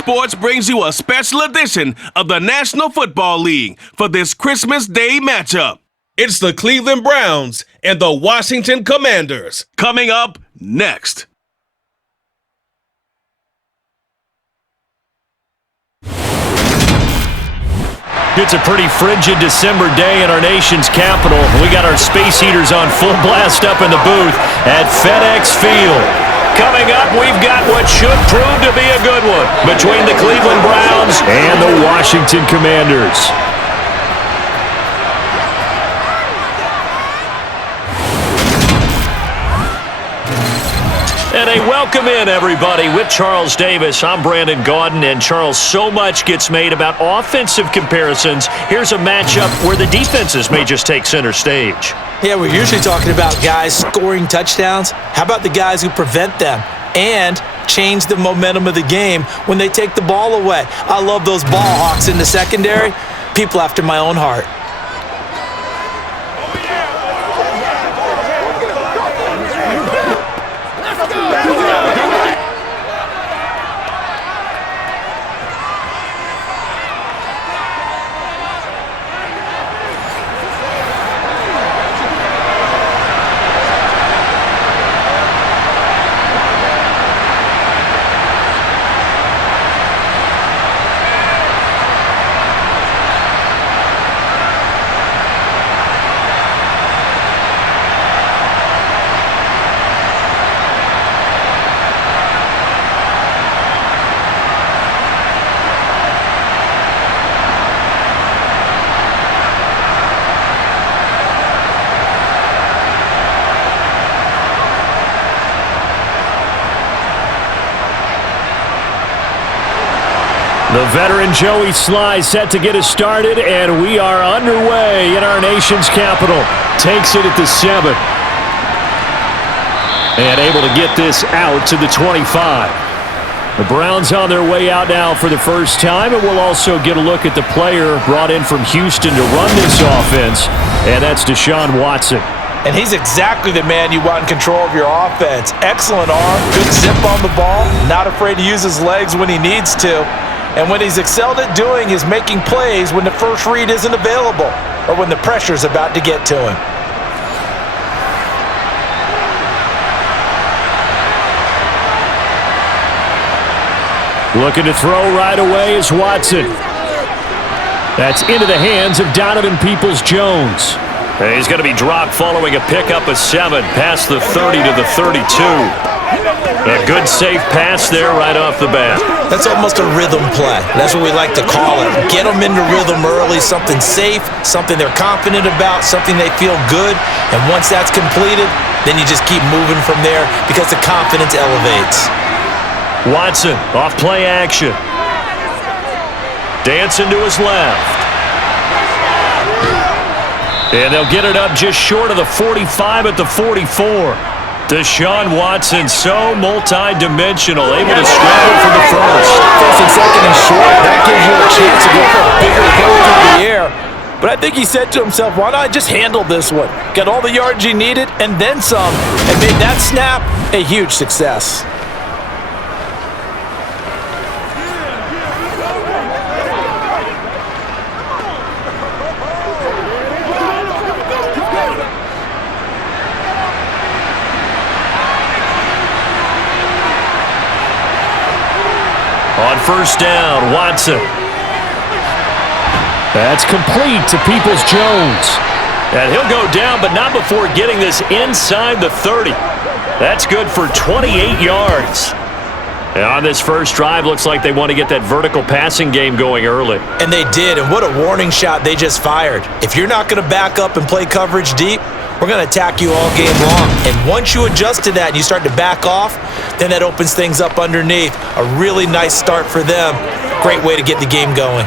Sports brings you a special edition of the National Football League for this Christmas Day matchup. It's the Cleveland Browns and the Washington Commanders. Coming up next. It's a pretty frigid December day in our nation's capital. We got our space heaters on full blast up in the booth at FedEx Field. Coming up, we've got what should prove to be a good one between the Cleveland Browns and the Washington Commanders. And a welcome in, everybody, with Charles Davis. I'm Brandon Gaudin, and Charles, so much gets made about offensive comparisons. Here's a matchup where the defenses may just take center stage. Yeah, we're usually talking about guys scoring touchdowns. How about the guys who prevent them and change the momentum of the game when they take the ball away? I love those ball hawks in the secondary. People after my own heart. The veteran Joey Sly set to get us started, and we are underway in our nation's capital. Takes it at the 7. And able to get this out to the 25. The Browns on their way out now for the first time, and we'll also get a look at the player brought in from Houston to run this offense, and that's Deshaun Watson. And he's exactly the man you want in control of your offense. Excellent arm, good zip on the ball, not afraid to use his legs when he needs to. And what he's excelled at doing is making plays when the first read isn't available or when the pressure's about to get to him. Looking to throw right away is Watson. That's into the hands of Donovan Peoples-Jones. And he's going to be dropped following a pickup of 7 past the 30 to the 32. A good safe pass there right off the bat. That's almost a rhythm play. That's what we like to call it. Get them into rhythm early, something safe, something they're confident about, something they feel good. And once that's completed, then you just keep moving from there because the confidence elevates. Watson off play action. Dancing to his left. And they'll get it up just short of the 45 at the 44. Deshaun Watson, so multi-dimensional, able to scramble for the first. First and second and short, that gives you a chance to go for a bigger throw through the air. But I think he said to himself, why not just handle this one? Got all the yards he needed and then some, and made that snap a huge success. On first down, Watson. That's complete to Peoples-Jones. And he'll go down, but not before getting this inside the 30. That's good for 28 yards. And on this first drive, looks like they want to get that vertical passing game going early. And they did, and what a warning shot they just fired. If you're not going to back up and play coverage deep, we're going to attack you all game long. And once you adjust to that and you start to back off, then that opens things up underneath. A really nice start for them. Great way to get the game going.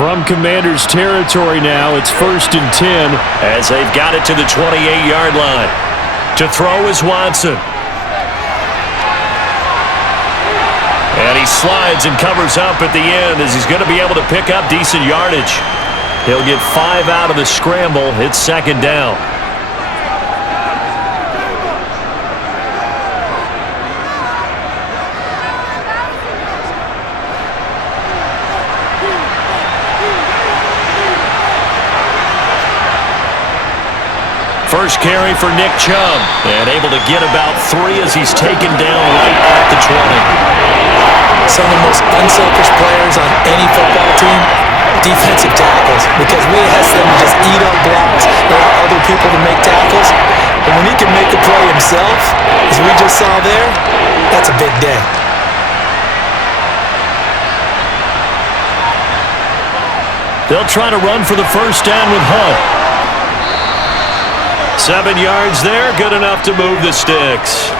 From Commanders territory now, it's 1st and 10 as they've got it to the 28-yard line. To throw is Watson. And he slides and covers up at the end as he's going to be able to pick up decent yardage. He'll get 5 out of the scramble. It's 2nd down. First carry for Nick Chubb, and able to get about 3 as he's taken down right at the 20. Some of the most unselfish players on any football team, defensive tackles, because we ask them to just eat up blocks, allow other people to make tackles. And when he can make a play himself, as we just saw there, that's a big day. They'll try to run for the first down with Hunt. 7 yards there, good enough to move the sticks.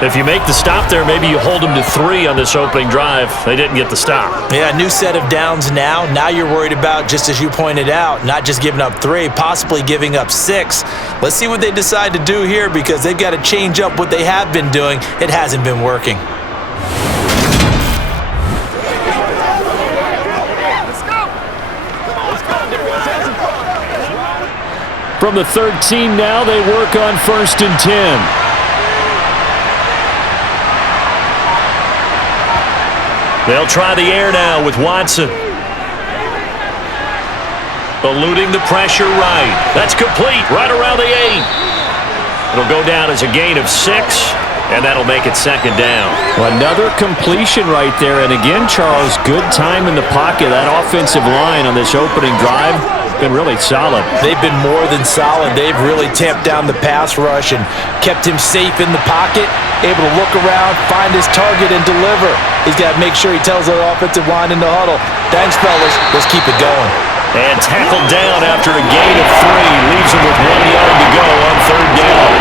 If you make the stop there, maybe you hold them to 3 on this opening drive. They didn't get the stop. Yeah, new set of downs now. Now you're worried about, just as you pointed out, not just giving up 3, possibly giving up 6. Let's see what they decide to do here, because they've got to change up what they have been doing. It hasn't been working. From the 13 now, they work on 1st and 10. They'll try the air now with Watson. Eluding the pressure right. That's complete, right around the 8. It'll go down as a gain of 6, and that'll make it 2nd down. Another completion right there. And again, Charles, good time in the pocket. That offensive line on this opening drive been really solid. They've been more than solid. They've really tamped down the pass rush and kept him safe in the pocket, able to look around, find his target, and deliver. He's got to make sure he tells the offensive line in the huddle, thanks, fellas, let's keep it going. And tackled down after a gain of 3. Leaves him with 1 yard to go on 3rd down.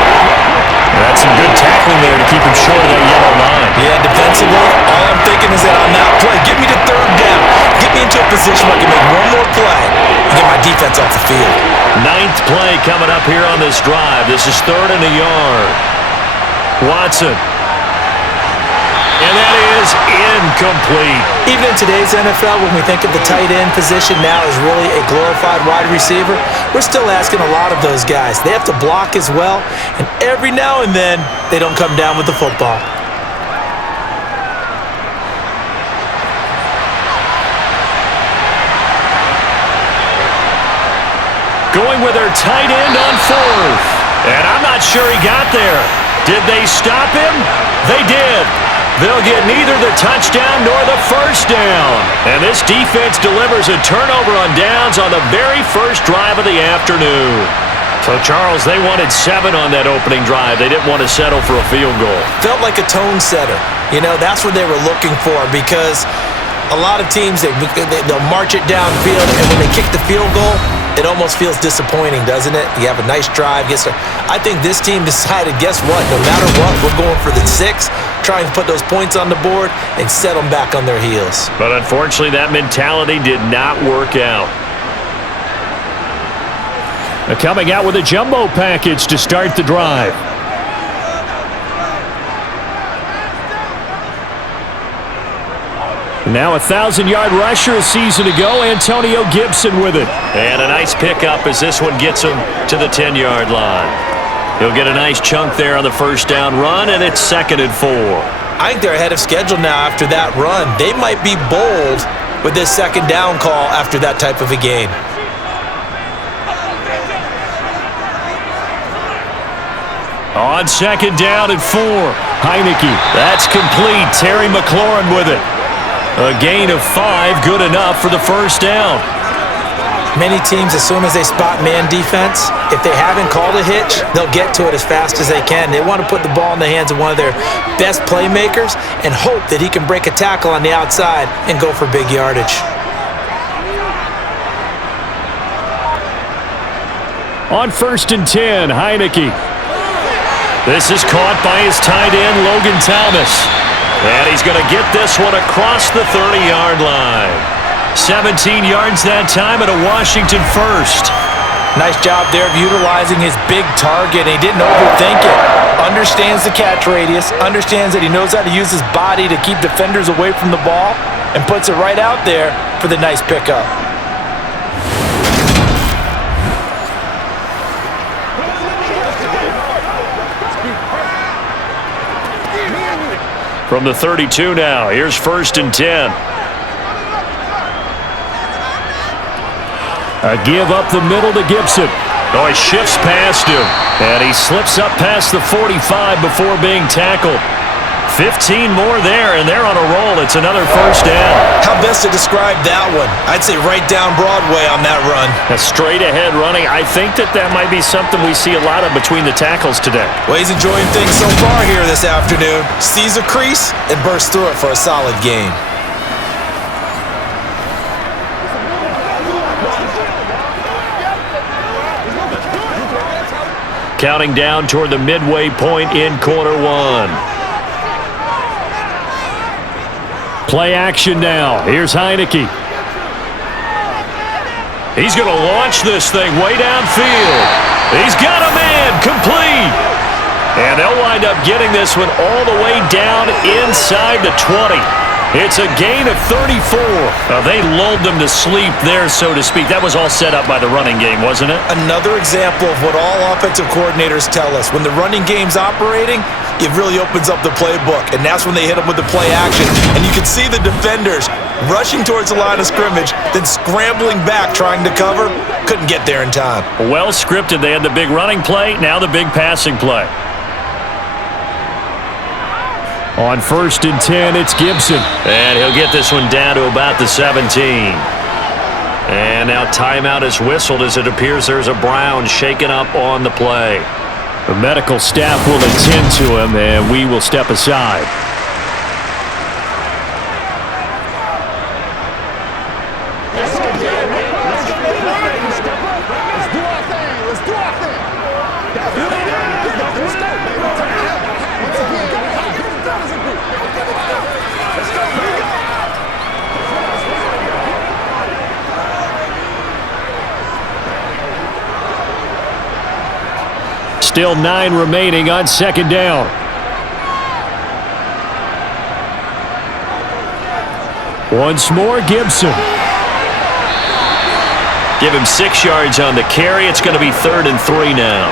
That's some good tackling there to keep him short of that yellow line. Yeah, defensively, all I'm thinking is that on that play, get me to 3rd down. Get me into a position where I can make one more play and get my defense off the field. 9th play coming up here on this drive. This is 3rd and a yard. Watson. And that is incomplete. Even in today's NFL, when we think of the tight end position now as really a glorified wide receiver, we're still asking a lot of those guys. They have to block as well, and every now and then, they don't come down with the football. Going with their tight end on 4th. And I'm not sure he got there. Did they stop him? They did. They'll get neither the touchdown nor the first down. And this defense delivers a turnover on downs on the very first drive of the afternoon. So, Charles, they wanted 7 on that opening drive. They didn't want to settle for a field goal. Felt like a tone setter. You know, that's what they were looking for, because a lot of teams, they'll march it downfield, and when they kick the field goal, it almost feels disappointing, doesn't it? You have a nice drive. I think this team decided, guess what? No matter what, we're going for the 6, trying to put those points on the board and set them back on their heels. But unfortunately, that mentality did not work out. Coming out with a jumbo package to start the drive. Now a 1,000-yard rusher a season ago, Antonio Gibson with it. And a nice pickup as this one gets him to the 10-yard line. He'll get a nice chunk there on the first down run, and it's 2nd and 4. I think they're ahead of schedule now after that run. They might be bold with this 2nd down call after that type of a game. On 2nd down and 4. Heineke. That's complete. Terry McLaurin with it. A gain of 5, good enough for the first down. Many teams, as soon as they spot man defense, if they haven't called a hitch, they'll get to it as fast as they can. They want to put the ball in the hands of one of their best playmakers and hope that he can break a tackle on the outside and go for big yardage. On 1st and 10, Heineke. This is caught by his tight end, Logan Thomas. And he's going to get this one across the 30-yard line. 17 yards that time and a Washington first. Nice job there of utilizing his big target. He didn't overthink it. Understands the catch radius. Understands that he knows how to use his body to keep defenders away from the ball. And puts it right out there for the nice pickup. From the 32 now, here's 1st and 10. A give up the middle to Gibson. Oh, he shifts past him. And he slips up past the 45 before being tackled. 15 more there, and they're on a roll. It's another first down. How best to describe that one? I'd say right down Broadway on that run. A straight-ahead running. I think that might be something we see a lot of between the tackles today. Well, he's enjoying things so far here this afternoon. Sees a crease and bursts through it for a solid gain. Counting down toward the midway point in quarter one. Play action now. Here's Heineke. He's going to launch this thing way downfield. He's got a man complete. And they'll wind up getting this one all the way down inside the 20. It's a gain of 34. They lulled them to sleep there, so to speak. That was all set up by the running game, wasn't it? Another example of what all offensive coordinators tell us. When the running game's operating, it really opens up the playbook, and that's when they hit them with the play action. And you can see the defenders rushing towards the line of scrimmage, then scrambling back trying to cover. Couldn't get there in time. Well scripted. They had the big running play, now the big passing play. On 1st and 10, it's Gibson. And he'll get this one down to about the 17. And now timeout is whistled as it appears there's a Brown shaken up on the play. The medical staff will attend to him, and we will step aside. Still 9 remaining on 2nd down. Once more, Gibson. Give him 6 yards on the carry. It's going to be 3rd and 3 now.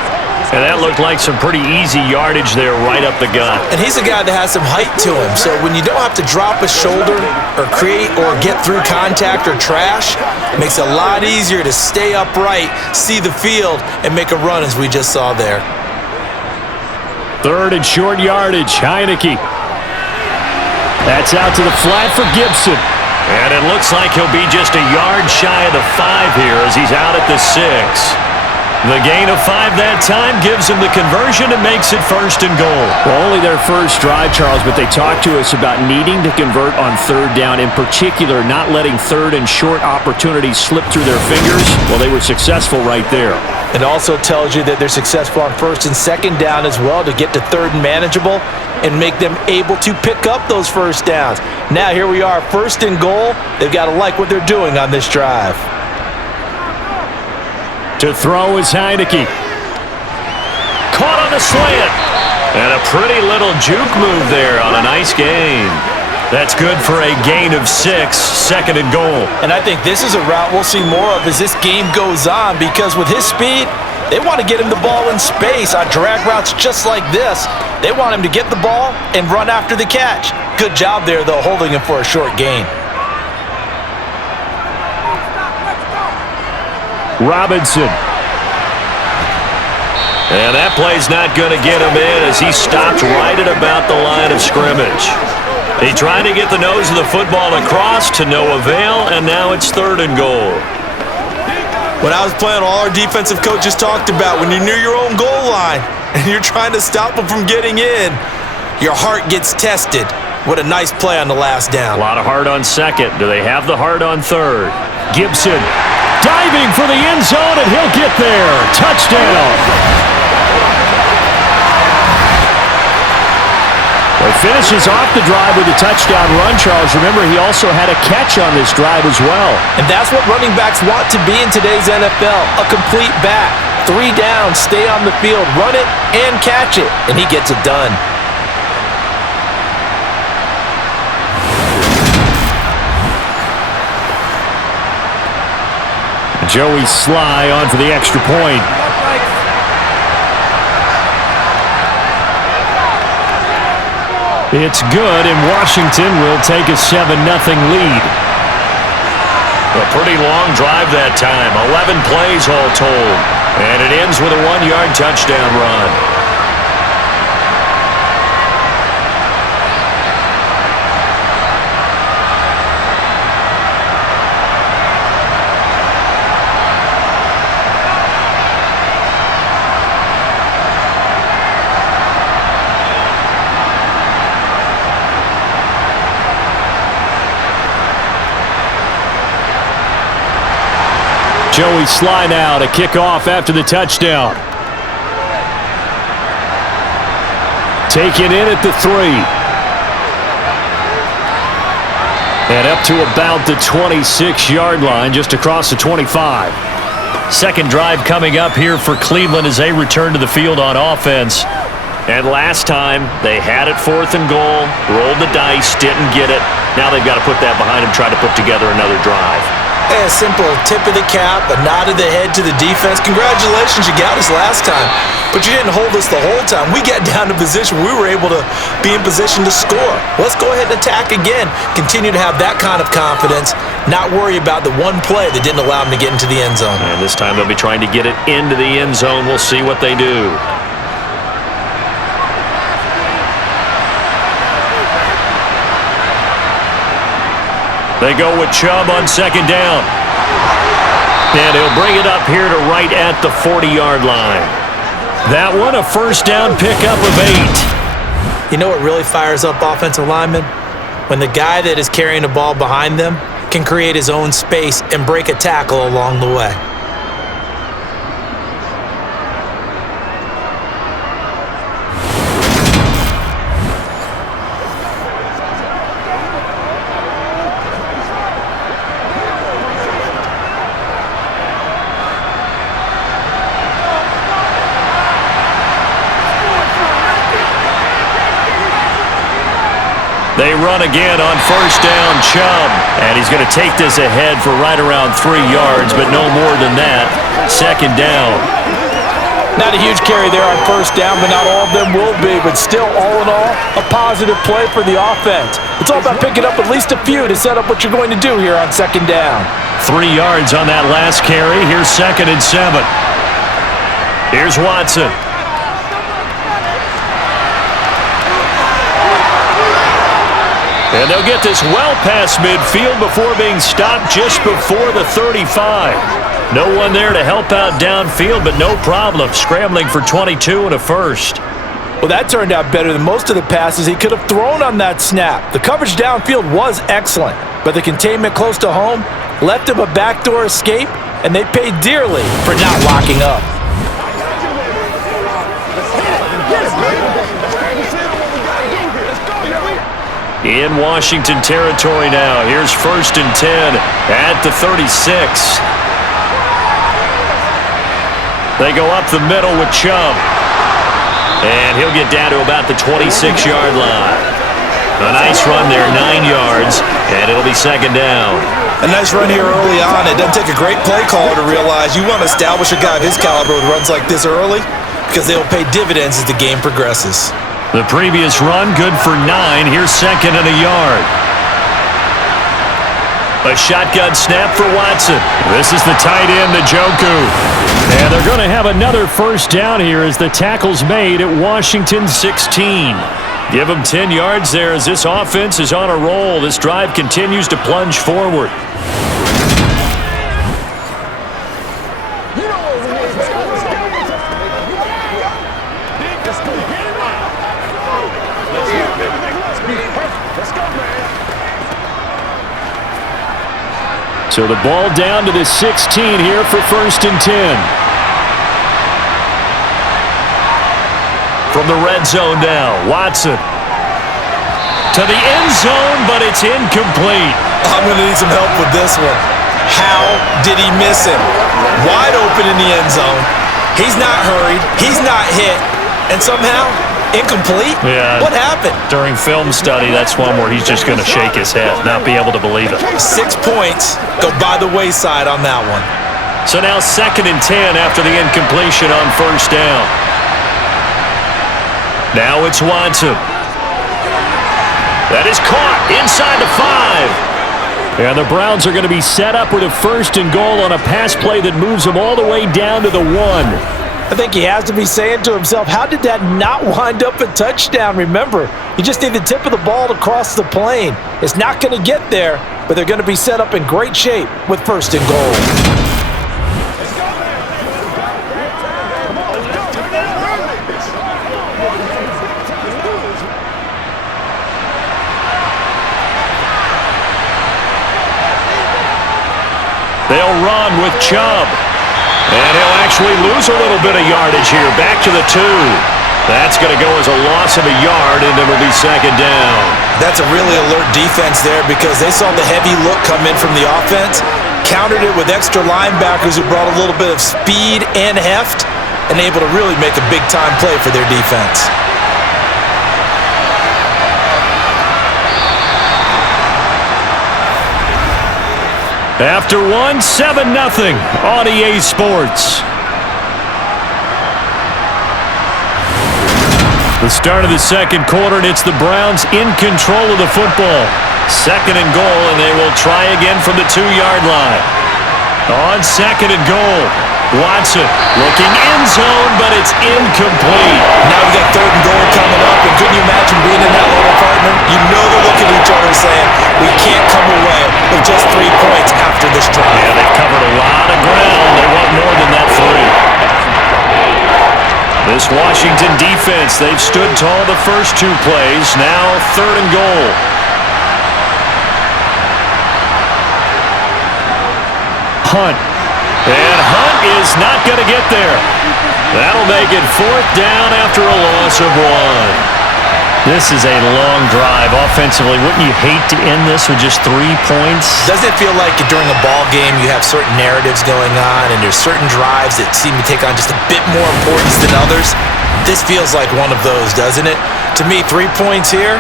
And that looked like some pretty easy yardage there right up the gut. And he's a guy that has some height to him, so when you don't have to drop a shoulder or create or get through contact or trash, it makes it a lot easier to stay upright, see the field, and make a run as we just saw there. 3rd and short yardage, Heineke. That's out to the flat for Gibson. And it looks like he'll be just a yard shy of the 5 here as he's out at the 6. The gain of 5 that time gives him the conversion and makes it 1st and goal. Well, only their first drive, Charles, but they talked to us about needing to convert on 3rd down, in particular not letting 3rd and short opportunities slip through their fingers. Well, they were successful right there. It also tells you that they're successful on 1st and 2nd down as well to get to 3rd and manageable and make them able to pick up those 1st downs. Now here we are, 1st and goal. They've got to like what they're doing on this drive. To throw is Heineke. Caught on the slant. And a pretty little juke move there on a nice gain. That's good for a gain of 6, 2nd and goal. And I think this is a route we'll see more of as this game goes on, because with his speed, they want to get him the ball in space on drag routes just like this. They want him to get the ball and run after the catch. Good job there, though, holding him for a short gain. Robinson. And that play's not going to get him in as he stopped right at about the line of scrimmage. He tried to get the nose of the football across to no avail, and now it's 3rd and goal. When I was playing, all our defensive coaches talked about when you're near your own goal line and you're trying to stop them from getting in, your heart gets tested. What a nice play on the last down. A lot of heart on 2nd. Do they have the heart on 3rd? Gibson diving for the end zone, and he'll get there. Touchdown. He finishes off the drive with a touchdown run, Charles. Remember, he also had a catch on this drive as well. And that's what running backs want to be in today's NFL, a complete back. 3 down, stay on the field, run it, and catch it. And he gets it done. Joey Sly on for the extra point. It's good, and Washington will take a 7-0 lead. A pretty long drive that time. 11 plays all told. And it ends with a 1-yard touchdown run. Joey Sly now to kick off after the touchdown. Taken in at the 3. And up to about the 26-yard line, just across the 25. Second drive coming up here for Cleveland as they return to the field on offense. And last time, they had it 4th and goal, rolled the dice, didn't get it. Now they've got to put that behind them, try to put together another drive. A simple tip of the cap, a nod of the head to the defense. Congratulations, you got us last time. But you didn't hold us the whole time. We got down to position. We were able to be in position to score. Let's go ahead and attack again. Continue to have that kind of confidence. Not worry about the one play that didn't allow them to get into the end zone. And this time they'll be trying to get it into the end zone. We'll see what they do. They go with Chubb on second down. And he'll bring it up here to right at the 40-yard line. That one, a first down pickup of 8. You know what really fires up offensive linemen? When the guy that is carrying the ball behind them can create his own space and break a tackle along the way. They run again on first down, Chubb. And he's going to take this ahead for right around 3 yards, but no more than that. Second down. Not a huge carry there on first down, but not all of them will be. But still, all in all, a positive play for the offense. It's all about picking up at least a few to set up what you're going to do here on second down. 3 yards on that last carry. Here's 2nd and 7. Here's Watson. And they'll get this well past midfield before being stopped just before the 35. No one there to help out downfield, but no problem. Scrambling for 22 and a first. Well, that turned out better than most of the passes he could have thrown on that snap. The coverage downfield was excellent, but the containment close to home left him a backdoor escape, and they paid dearly for not locking up. In Washington territory now. Here's 1st and 10 at the 36. They go up the middle with Chubb. And he'll get down to about the 26-yard line. A nice run there, 9 yards, and it'll be second down. A nice run here early on. It doesn't take a great play caller to realize you want to establish a guy of his caliber with runs like this early because they'll pay dividends as the game progresses. The previous run, good for 9. Here's 2nd and a yard. A shotgun snap for Watson. This is the tight end, Njoku. And they're going to have another first down here as the tackle's made at Washington 16. Give them 10 yards there as this offense is on a roll. This drive continues to plunge forward. So the ball down to the 16 here for 1st and 10. From the red zone now, Watson. To the end zone, but it's incomplete. I'm going to need some help with this one. How did he miss him? Wide open in the end zone. He's not hurried. He's not hit. And somehow, incomplete? Yeah. What happened? During film study, that's one where he's just going to shake his head, not be able to believe it. 6 points go by the wayside on that one. So now 2nd and 10 after the incompletion on first down. Now it's Watson. That is caught inside the 5. And the Browns are going to be set up with a 1st and goal on a pass play that moves them all the way down to the 1. I think he has to be saying to himself, how did that not wind up a touchdown? Remember, you just need the tip of the ball to cross the plane. It's not going to get there, but they're going to be set up in great shape with 1st and goal. They'll run with Chubb. And he'll actually lose a little bit of yardage here. Back to the 2. That's going to go as a loss of a yard, and it'll be 2nd down. That's a really alert defense there because they saw the heavy look come in from the offense, countered it with extra linebackers who brought a little bit of speed and heft, and able to really make a big-time play for their defense. After 7-0 on EA Sports. The start of the 2nd quarter, and it's the Browns in control of the football. 2nd and goal, and they will try again from the 2-yard line. On 2nd and goal, Watson looking end zone, but it's incomplete. Now we got 3rd and goal coming up, and couldn't you imagine being in that little partner? You know they're looking at each other and saying, we can't come away with just 3 points after this drive. Yeah, they've covered a lot of ground. They want more than that 3. This Washington defense, they've stood tall the first 2 plays. Now 3rd and goal. Hunt. And Hunt is not going to get there. That'll make it 4th down after a loss of 1. This is a long drive. Offensively, wouldn't you hate to end this with just 3 points? Doesn't it feel like during a ball game you have certain narratives going on and there's certain drives that seem to take on just a bit more importance than others? This feels like one of those, doesn't it? To me, 3 points here,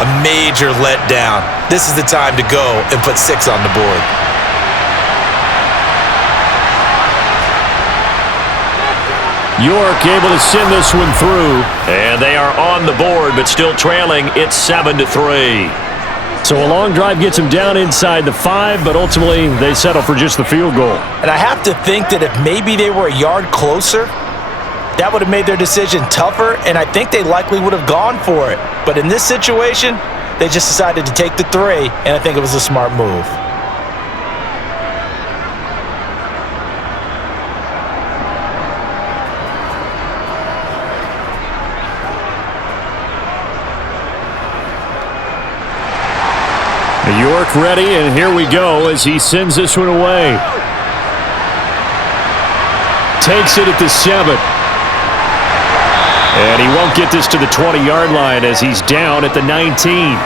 a major letdown. This is the time to go and put 6 on the board. York able to send this one through. And they are on the board, but still trailing. It's 7-3. So a long drive gets them down inside the 5, but ultimately they settle for just the field goal. And I have to think that if maybe they were a yard closer, that would have made their decision tougher, and I think they likely would have gone for it. But in this situation, they just decided to take the 3, and I think it was a smart move. York ready, and here we go as he sends this one away. Takes it at the 7. And he won't get this to the 20-yard line as he's down at the 19.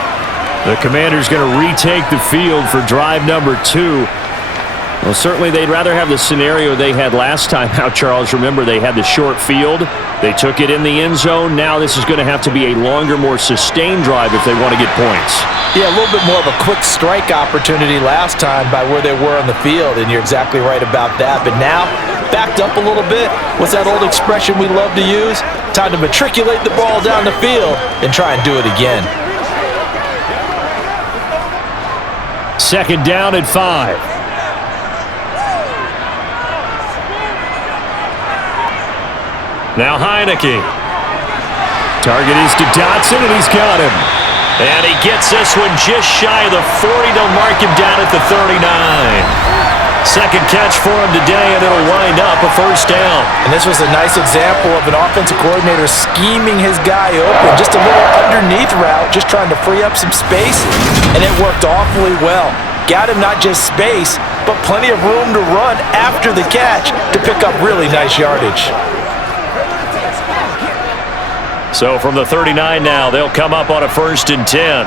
The Commanders going to retake the field for drive number 2. Well, certainly they'd rather have the scenario they had last time out, Charles. Remember, they had the short field. They took it in the end zone. Now this is going to have to be a longer, more sustained drive if they want to get points. Yeah, a little bit more of a quick strike opportunity last time by where they were on the field, and you're exactly right about that. But now, backed up a little bit. What's that old expression we love to use? Time to matriculate the ball down the field and try and do it again. 2nd down and 5. Now Heineke. Target is to Dotson, and he's got him. And he gets this one just shy of the 40. They'll mark him down at the 39. Second catch for him today, and it'll wind up a 1st down. And this was a nice example of an offensive coordinator scheming his guy open. Just a little underneath route, just trying to free up some space, and it worked awfully well. Got him not just space, but plenty of room to run after the catch to pick up really nice yardage. So from the 39 now, they'll come up on a 1st and 10.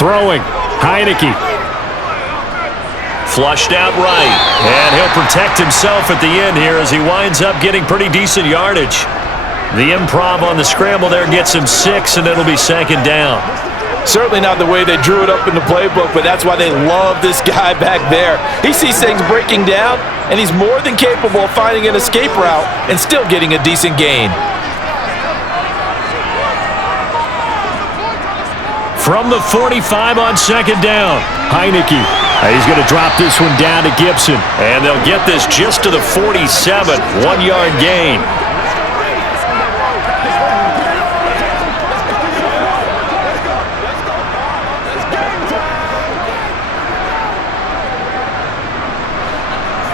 Throwing, Heineke. Flushed out right, and he'll protect himself at the end here as he winds up getting pretty decent yardage. The improv on the scramble there gets him 6, and it'll be 2nd down. Certainly not the way they drew it up in the playbook, but that's why they love this guy back there. He sees things breaking down, and he's more than capable of finding an escape route and still getting a decent gain. From the 45 on second down. Heineke. He's going to drop this one down to Gibson. And they'll get this just to the 47. 1-yard gain.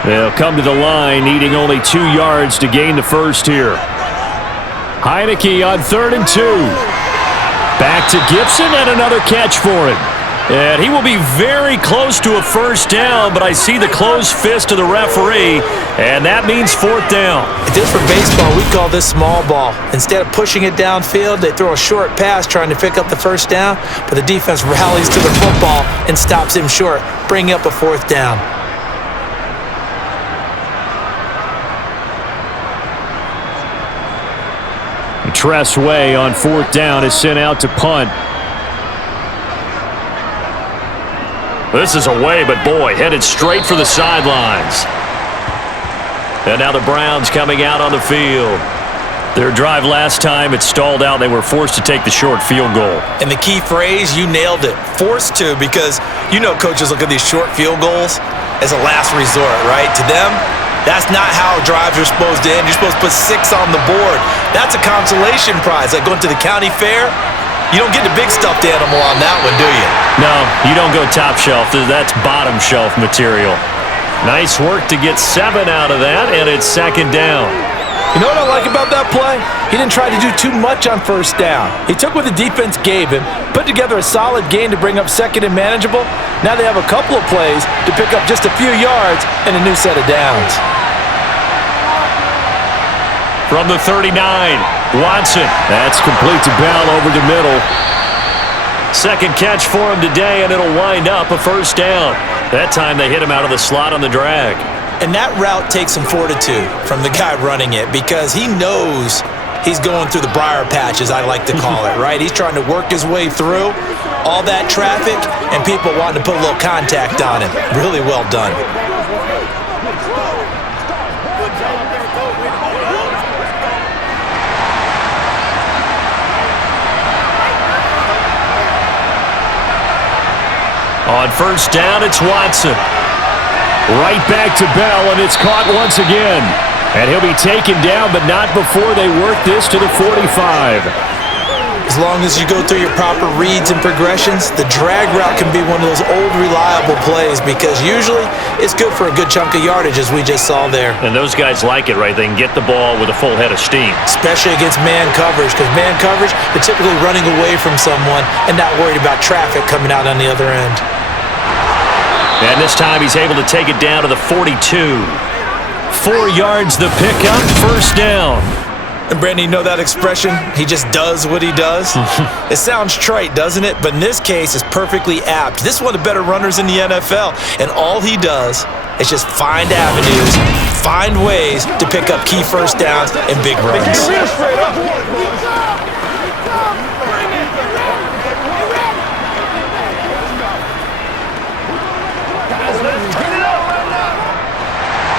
They'll come to the line, needing only 2 yards to gain the first here. Heineke on 3rd and 2. Back to Gibson and another catch for him. And he will be very close to a first down, but I see the closed fist of the referee, and that means 4th down. If this were baseball, we'd call this small ball. Instead of pushing it downfield, they throw a short pass trying to pick up the first down, but the defense rallies to the football and stops him short, bringing up a 4th down. Tress Way on 4th down is sent out to punt. This is away, but boy, headed straight for the sidelines. And now the Browns coming out on the field. Their drive last time, it stalled out. They were forced to take the short field goal. And the key phrase, you nailed it. Forced to, because you know coaches look at these short field goals as a last resort, right? To them, that's not how drives are supposed to end. You're supposed to put 6 on the board. That's a consolation prize. Like going to the county fair, you don't get the big stuffed animal on that one, do you? No, you don't go top shelf. That's bottom shelf material. Nice work to get 7 out of that, and it's 2nd down. You know what I like about that play? He didn't try to do too much on first down. He took what the defense gave him, put together a solid gain to bring up 2nd and manageable. Now they have a couple of plays to pick up just a few yards and a new set of downs. From the 39, Watson. That's complete to Bell over the middle. 2nd catch for him today, and it'll wind up a first down. That time they hit him out of the slot on the drag. And that route takes some fortitude from the guy running it, because he knows he's going through the briar patch, as I like to call it, right? He's trying to work his way through all that traffic and people wanting to put a little contact on him. Really well done. On first down, it's Watson. Right back to Bell, and it's caught once again. And he'll be taken down, but not before they work this to the 45. As long as you go through your proper reads and progressions, the drag route can be one of those old reliable plays, because usually it's good for a good chunk of yardage, as we just saw there. And those guys like it, right? They can get the ball with a full head of steam. Especially against man coverage, because man coverage, they're typically running away from someone and not worried about traffic coming out on the other end. And this time he's able to take it down to the 42. 4 yards the pickup, first down. And Brandon, you know that expression? He just does what he does? It sounds trite, doesn't it? But in this case, it's perfectly apt. This is one of the better runners in the NFL. And all he does is just find avenues, find ways to pick up key first downs and big runs.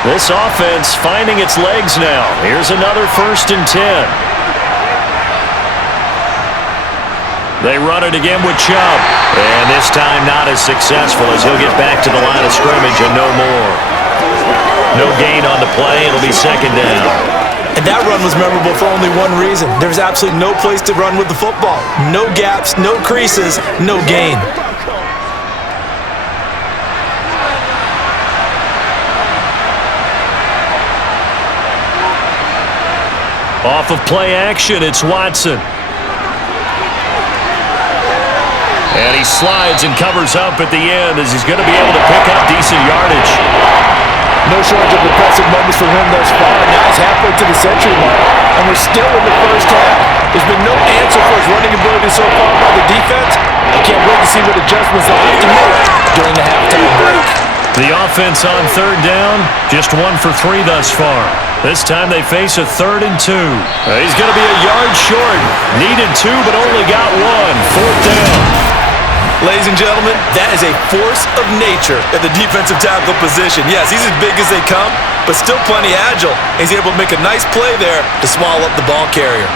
This offense finding its legs now. Here's another 1st and 10. They run it again with Chubb. And this time not as successful, as he'll get back to the line of scrimmage and no more. No gain on the play. It'll be 2nd down. And that run was memorable for only one reason. There was absolutely no place to run with the football. No gaps, no creases, no gain. Off of play action, it's Watson. And he slides and covers up at the end, as he's going to be able to pick up decent yardage. No shortage of impressive moments for him thus far. Now he's halfway to the century mark, and we're still in the first half. There's been no answer for his running ability so far by the defense. I can't wait to see what adjustments they'll have to make during the halftime break. The offense on 3rd down, just 1 for 3 thus far. This time they face a 3rd and 2. He's going to be a yard short. Needed 2, but only got 1. 4th down. Ladies and gentlemen, that is a force of nature at the defensive tackle position. Yes, he's as big as they come, but still plenty agile. He's able to make a nice play there to swallow up the ball carrier.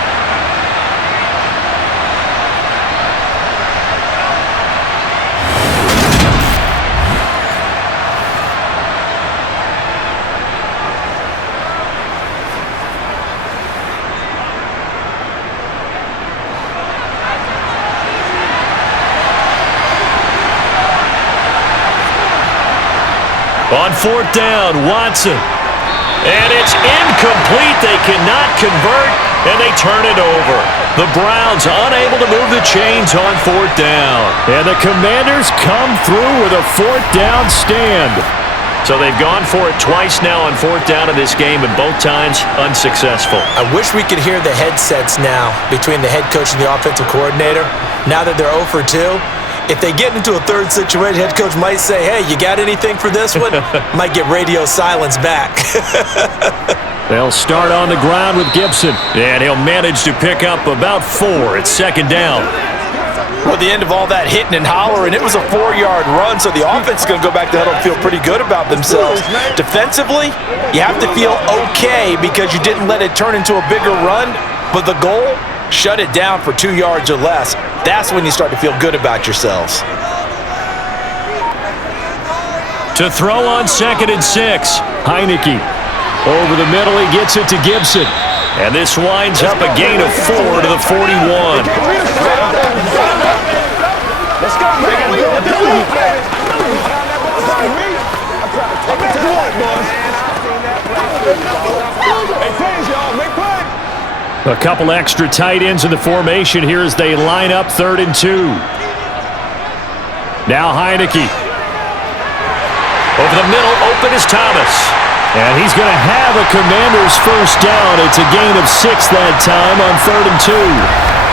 On 4th down, Watson. And it's incomplete. They cannot convert, and they turn it over. The Browns unable to move the chains on 4th down. And the Commanders come through with a 4th down stand. So they've gone for it twice now on 4th down in this game, and both times unsuccessful. I wish we could hear the headsets now between the head coach and the offensive coordinator. Now that they're 0 for 2, if they get into a third situation, head coach might say, hey, you got anything for this one? Might get radio silence back. They'll start on the ground with Gibson. And he'll manage to pick up about 4. It's 2nd down. Well, the end of all that hitting and hollering, it was a 4-yard run, so the offense is going to go back to huddle and feel pretty good about themselves. Defensively, you have to feel okay because you didn't let it turn into a bigger run, but the goal, shut it down for 2 yards or less. That's when you start to feel good about yourselves. To throw on 2nd and 6. Heineke. Over the middle, he gets it to Gibson. And this winds up a gain of 4 to the 41. Let's go, A couple extra tight ends in the formation here as they line up 3rd and 2. Now Heineke. Over the middle, open is Thomas. And he's going to have a Commander's 1st down. It's a gain of 6 that time on 3rd and 2.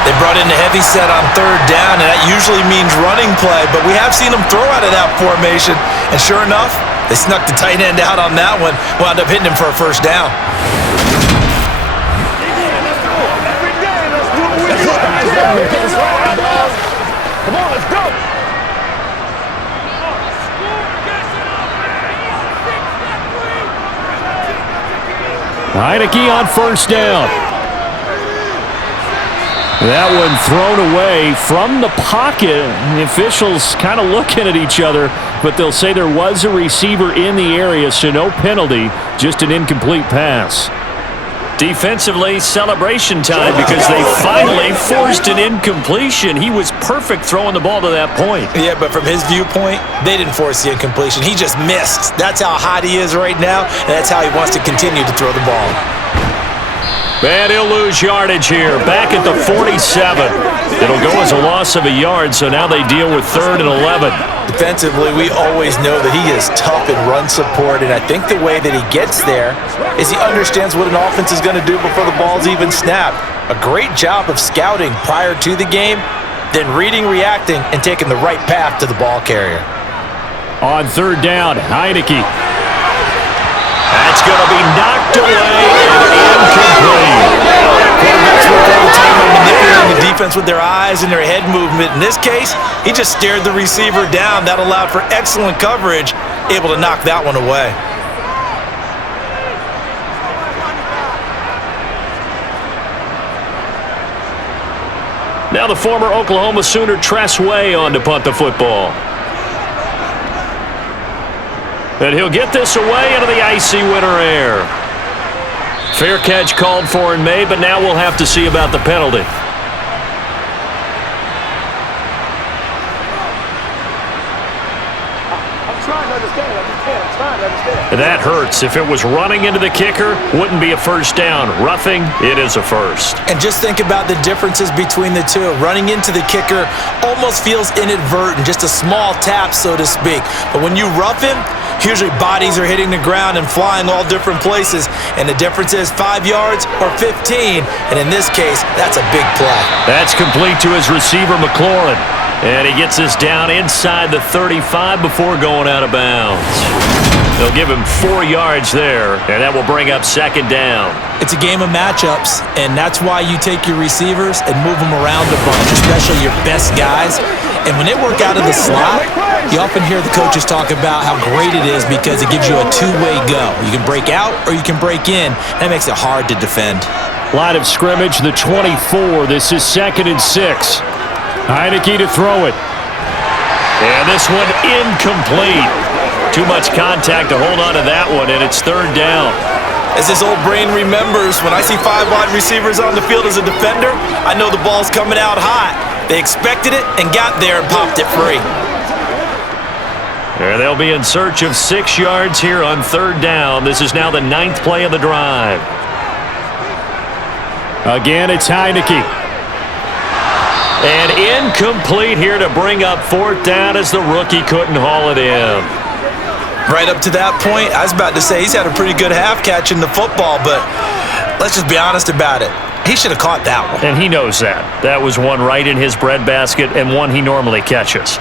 They brought in the heavy set on 3rd down, and that usually means running play, but we have seen them throw out of that formation, and sure enough, they snuck the tight end out on that one, wound up hitting him for a 1st down. Come on, let's go. Heineke on 1st down. That one thrown away from the pocket. The officials kind of looking at each other, but they'll say there was a receiver in the area, so no penalty, just an incomplete pass. Defensively, celebration time because they finally forced an incompletion. He was perfect throwing the ball to that point. Yeah, but from his viewpoint, they didn't force the incompletion. He just missed. That's how hot he is right now, and that's how he wants to continue to throw the ball. And he'll lose yardage here, back at the 47. It'll go as a loss of a yard, so now they deal with 3rd and 11. Defensively, we always know that he is tough in run support, and I think the way that he gets there is he understands what an offense is going to do before the ball's even snapped. A great job of scouting prior to the game, then reading, reacting, and taking the right path to the ball carrier. On 3rd down, Heineke. That's going to be knocked away and incomplete. Quarterbacks work all the time on manipulating the defense with their eyes and their head movement. In this case, he just stared the receiver down. That allowed for excellent coverage, able to knock that one away. Now the former Oklahoma Sooner Tress Way on to punt the football. And he'll get this away into the icy winter air. Fair catch called for and made, but now we'll have to see about the penalty. That hurts. If it was running into the kicker, wouldn't be a 1st down. Roughing, it is a 1st. And just think about the differences between the two. Running into the kicker almost feels inadvertent, just a small tap, so to speak. But when you rough him, usually bodies are hitting the ground and flying all different places. And the difference is 5 yards or 15. And in this case, that's a big play. That's complete to his receiver, McLaurin. And he gets this down inside the 35 before going out of bounds. They'll give him 4 yards there, and that will bring up 2nd down. It's a game of matchups, and that's why you take your receivers and move them around a bunch, especially your best guys. And when they work out of the slot, you often hear the coaches talk about how great it is because it gives you a two-way go. You can break out or you can break in. That makes it hard to defend. Line of scrimmage, the 24. This is 2nd and 6. Heineke to throw it. And this one incomplete. Too much contact to hold on to that one, and it's 3rd down. As this old brain remembers, when I see 5 wide receivers on the field as a defender, I know the ball's coming out hot. They expected it and got there and popped it free. And they'll be in search of 6 yards here on 3rd down. This is now the 9th play of the drive. Again, it's Heineke. And incomplete here to bring up 4th down as the rookie couldn't haul it in. Right up to that point, I was about to say he's had a pretty good half catching the football, but let's just be honest about it. He should have caught that one. And he knows that. That was one right in his breadbasket and one he normally catches.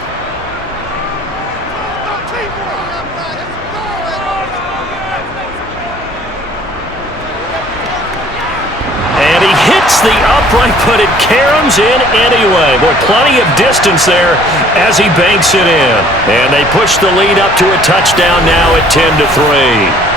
And he hits the upright, but it caroms in anyway. Boy, plenty of distance there as he banks it in. And they push the lead up to a touchdown now at 10-3.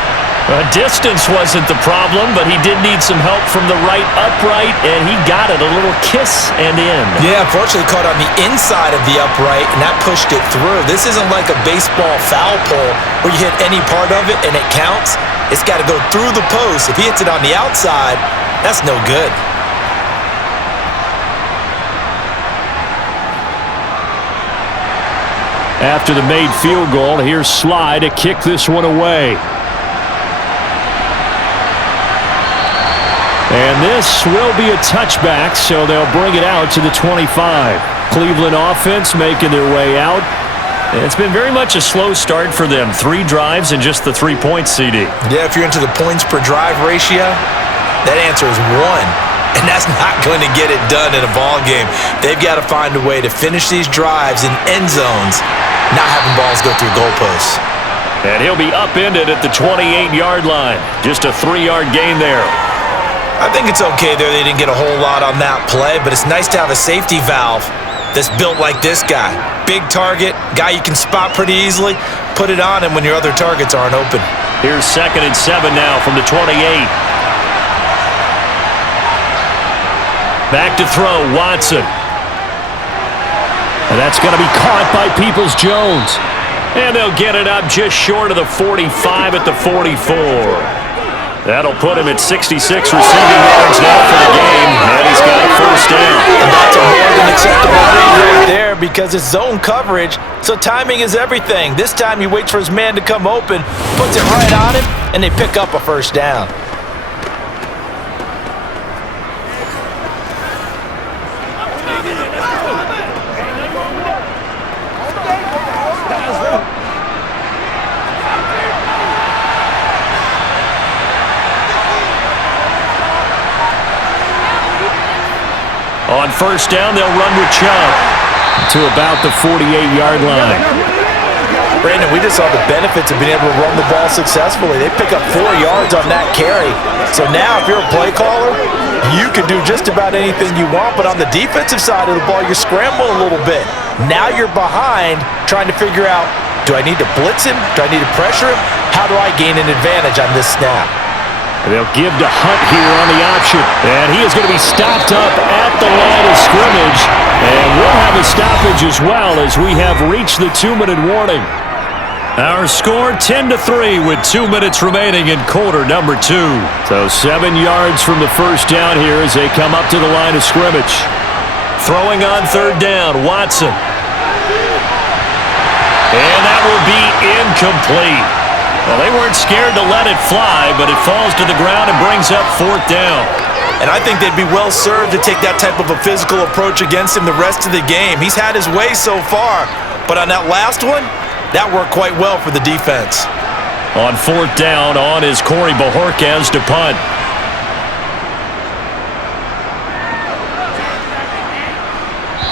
Distance wasn't the problem, but he did need some help from the right upright, and he got it. A little kiss and in. Yeah, unfortunately caught on the inside of the upright, and that pushed it through. This isn't like a baseball foul pole where you hit any part of it and it counts. It's got to go through the post. If he hits it on the outside, that's no good. After the made field goal, here's Sly to kick this one away. And this will be a touchback, so they'll bring it out to the 25. Cleveland offense making their way out. And it's been very much a slow start for them. 3 drives and just the 3 points, CD. Yeah, if you're into the points per drive ratio, that answer is 1. And that's not going to get it done in a ball game. They've got to find a way to finish these drives in end zones, not having balls go through goalposts. And he'll be upended at the 28-yard line. Just a 3-yard gain there. I think it's okay there. They didn't get a whole lot on that play, but it's nice to have a safety valve that's built like this guy. Big target, guy you can spot pretty easily. Put it on him when your other targets aren't open. Here's 2nd and 7 now from the 28. Back to throw, Watson. And that's going to be caught by Peoples-Jones. And they'll get it up just short of the 45 at the 44. That'll put him at 66 receiving yards now for the game, and he's got a 1st down. And that's a more than acceptable read right there because it's zone coverage, so timing is everything. This time he waits for his man to come open, puts it right on him, and they pick up a 1st down. On 1st down, they'll run with Chubb to about the 48-yard line. Brandon, we just saw the benefits of being able to run the ball successfully. They pick up 4 yards on that carry. So now if you're a play caller, you can do just about anything you want. But on the defensive side of the ball, you're scrambling a little bit. Now you're behind trying to figure out, do I need to blitz him? Do I need to pressure him? How do I gain an advantage on this snap? They'll give to Hunt here on the option. And he is going to be stopped up at the line of scrimmage. And we'll have a stoppage as well as we have reached the 2-minute warning. Our score 10-3 with 2 minutes remaining in quarter number 2. So 7 yards from the 1st down here as they come up to the line of scrimmage. Throwing on 3rd down, Watson. And that will be incomplete. Well, they weren't scared to let it fly, but it falls to the ground and brings up 4th down. And I think they'd be well served to take that type of a physical approach against him the rest of the game. He's had his way so far, but on that last one, that worked quite well for the defense. On 4th down, on is Corey Bajorquez to punt.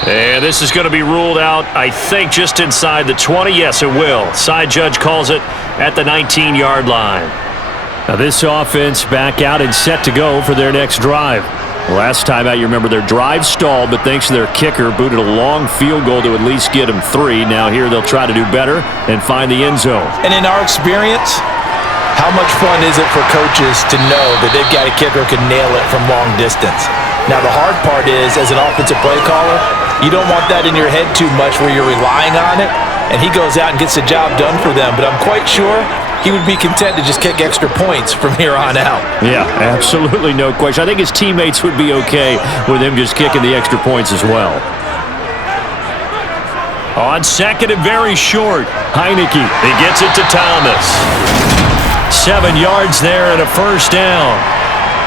And this is going to be ruled out, I think, just inside the 20. Yes, it will. Side judge calls it at the 19-yard line. Now this offense back out and set to go for their next drive. Last time out, you remember their drive stalled, but thanks to their kicker, booted a long field goal to at least get them 3. Now here they'll try to do better and find the end zone. And in our experience, how much fun is it for coaches to know that they've got a kicker who can nail it from long distance? Now the hard part is, as an offensive play caller, you don't want that in your head too much where you're relying on it, and he goes out and gets the job done for them. But I'm quite sure he would be content to just kick extra points from here on out. Yeah, absolutely no question. I think his teammates would be okay with him just kicking the extra points as well. On second and very short, Heineke. He gets it to Thomas. 7 yards there and a first down.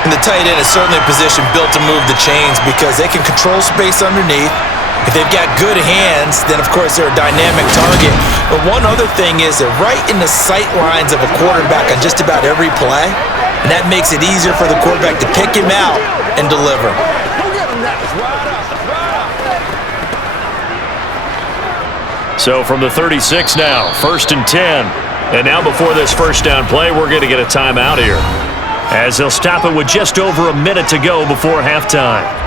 And the tight end is certainly a position built to move the chains because they can control space underneath. If they've got good hands, then of course they're a dynamic target. But one other thing is they're right in the sight lines of a quarterback on just about every play. And that makes it easier for the quarterback to pick him out and deliver. So from the 36 now, 1st and 10. And now before this first down play, we're going to get a timeout here, as they'll stop it with just over a minute to go before halftime.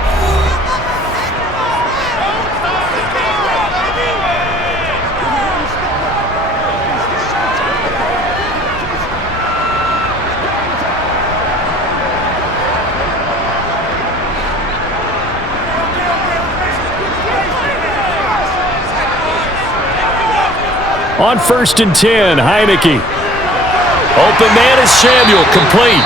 On 1st and 10, Heineke. Open man is Samuel, complete.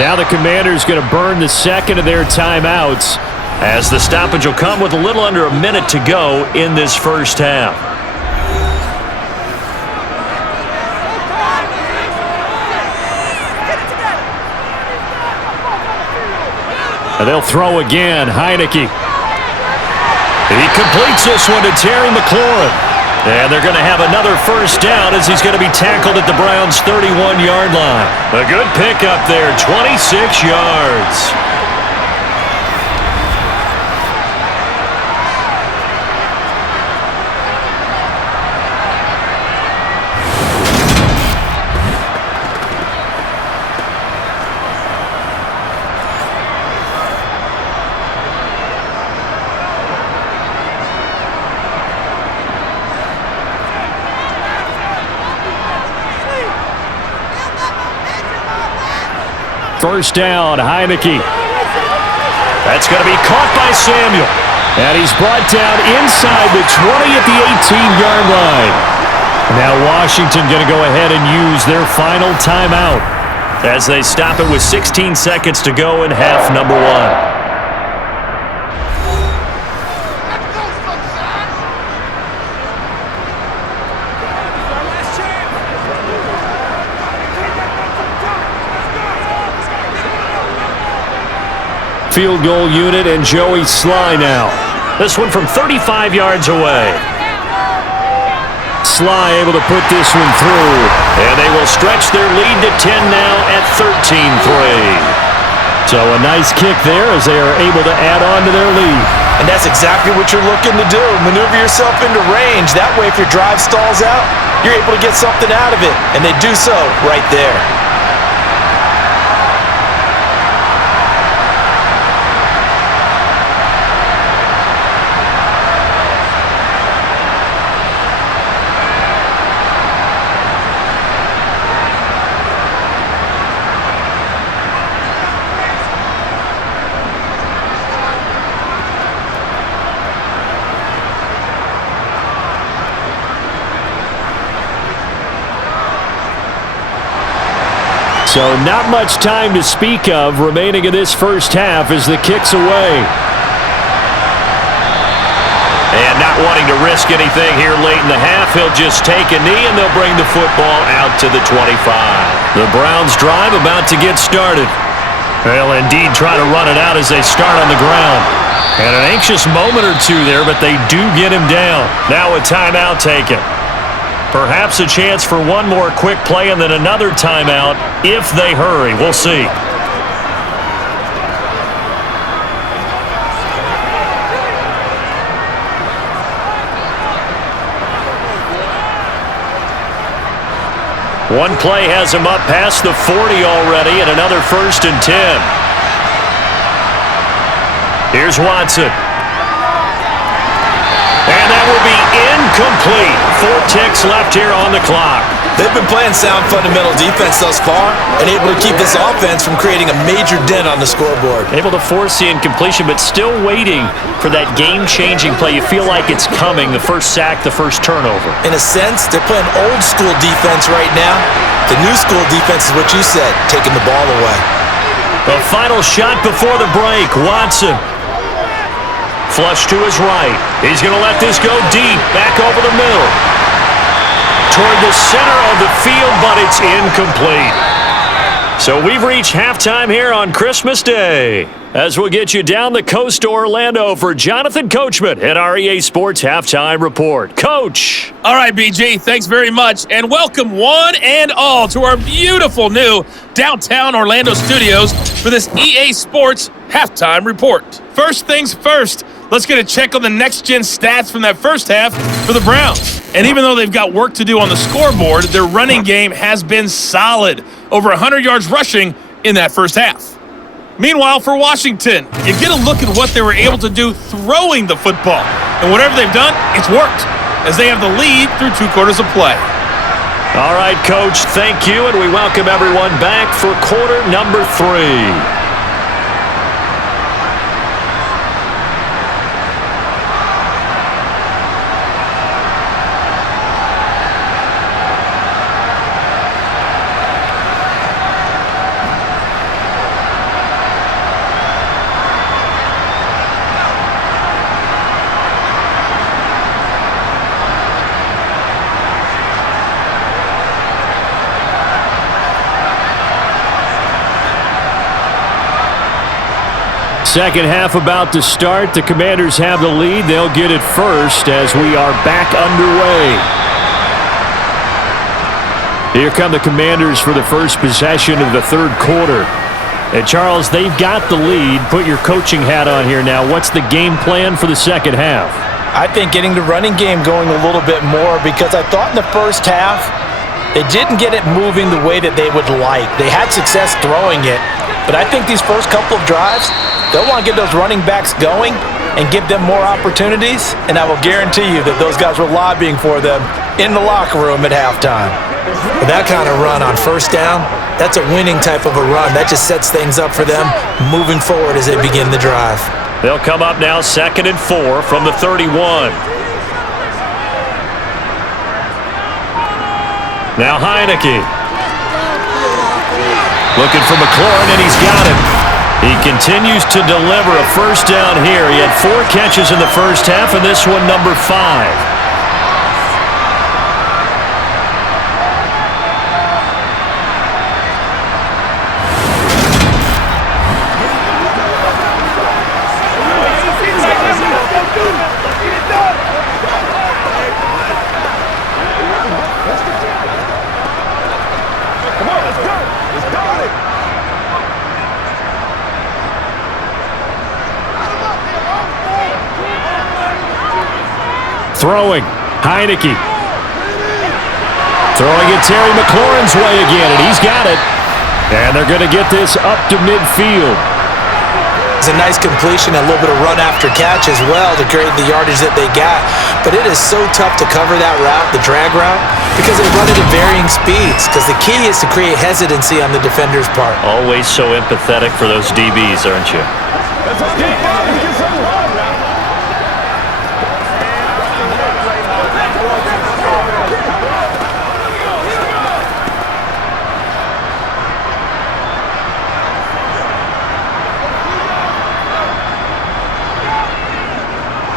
Now the Commanders going to burn the second of their timeouts, as the stoppage will come with a little under a minute to go in this first half. And they'll throw again, Heineke. He completes this one to Terry McLaurin. And they're going to have another first down as he's going to be tackled at the Browns' 31-yard line. A good pickup there, 26 yards. First down, Heineke. That's going to be caught by Samuel. And he's brought down inside the 20 at the 18-yard line. Now Washington going to go ahead and use their final timeout as they stop it with 16 seconds to go in half number 1. Field goal unit and Joey Sly now. This one from 35 yards away. Sly able to put this one through. And they will stretch their lead to 10 now at 13-3. So a nice kick there as they are able to add on to their lead. And that's exactly what you're looking to do. Maneuver yourself into range. That way if your drive stalls out, you're able to get something out of it. And they do so right there. So not much time to speak of remaining in this first half as the kick's away. And not wanting to risk anything here late in the half, he'll just take a knee and they'll bring the football out to the 25. The Browns drive about to get started. They'll indeed try to run it out as they start on the ground. And an anxious moment or two there, but they do get him down. Now a timeout taken. Perhaps a chance for one more quick play and then another timeout if they hurry. We'll see. One play has him up past the 40 already and another 1st and 10. Here's Watson. And that will be incomplete. 4 ticks left here on the clock. They've been playing sound fundamental defense thus far and able to keep this offense from creating a major dent on the scoreboard. Able to force the incompletion, but still waiting for that game-changing play. You feel like it's coming, the first sack, the first turnover. In a sense, they're playing old-school defense right now. The new-school defense is what you said, taking the ball away. The final shot before the break, Watson. Flush to his right. He's going to let this go deep. Back over the middle. Toward the center of the field, but it's incomplete. So we've reached halftime here on Christmas Day. As we'll get you down the coast to Orlando for Jonathan Coachman at our EA Sports Halftime Report. Coach. All right, BG, thanks very much. And welcome one and all to our beautiful new downtown Orlando studios for this EA Sports Halftime Report. First things first, let's get a check on the next-gen stats from that first half for the Browns. And even though they've got work to do on the scoreboard, their running game has been solid. Over 100 yards rushing in that first half. Meanwhile, for Washington, you get a look at what they were able to do throwing the football. And whatever they've done, it's worked, as they have the lead through 2 quarters of play. All right, Coach, thank you, and we welcome everyone back for quarter number 3. Second half about to start. The Commanders have the lead. They'll get it first as we are back underway. Here come the Commanders for the first possession of the third quarter. And Charles, they've got the lead. Put your coaching hat on here now. What's the game plan for the second half? I think getting the running game going a little bit more, because I thought in the first half they didn't get it moving the way that they would like. They had success throwing it, but I think these first couple of drives, they'll want to get those running backs going and give them more opportunities, and I will guarantee you that those guys were lobbying for them in the locker room at halftime. With that kind of run on first down, that's a winning type of a run. That just sets things up for them moving forward as they begin the drive. They'll come up now 2nd and 4 from the 31. Now Heineke. Looking for McLaurin, and he's got it. He continues to deliver a first down here. He had 4 catches in the first half, and this one number 5. Throwing, Heineke. Throwing it Terry McLaurin's way again, and he's got it. And they're going to get this up to midfield. It's a nice completion, a little bit of run after catch as well to create the yardage that they got. But it is so tough to cover that route, the drag route, because they run it at varying speeds. Because the key is to create hesitancy on the defender's part. Always so empathetic for those DBs, aren't you?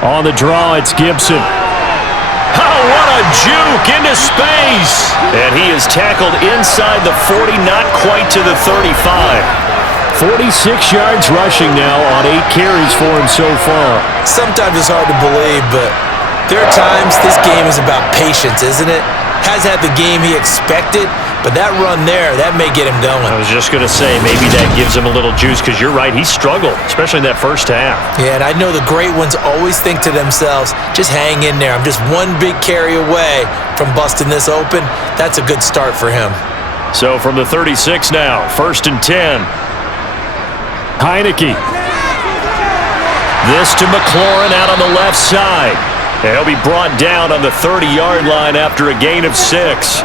On the draw, it's Gibson. Oh, what a juke into space. And he is tackled inside the 40, not quite to the 35. 46 yards rushing now on 8 carries for him so far. Sometimes it's hard to believe, but there are times this game is about patience, isn't it? Has had the game he expected, but that run there, that may get him going. I was just going to say, maybe that gives him a little juice, because you're right, he struggled, especially in that first half. Yeah, and I know the great ones always think to themselves, just hang in there. I'm just one big carry away from busting this open. That's a good start for him. So from the 36 now, 1st and 10. Heineke. This to McLaurin out on the left side. And he'll be brought down on the 30-yard line after a gain of 6.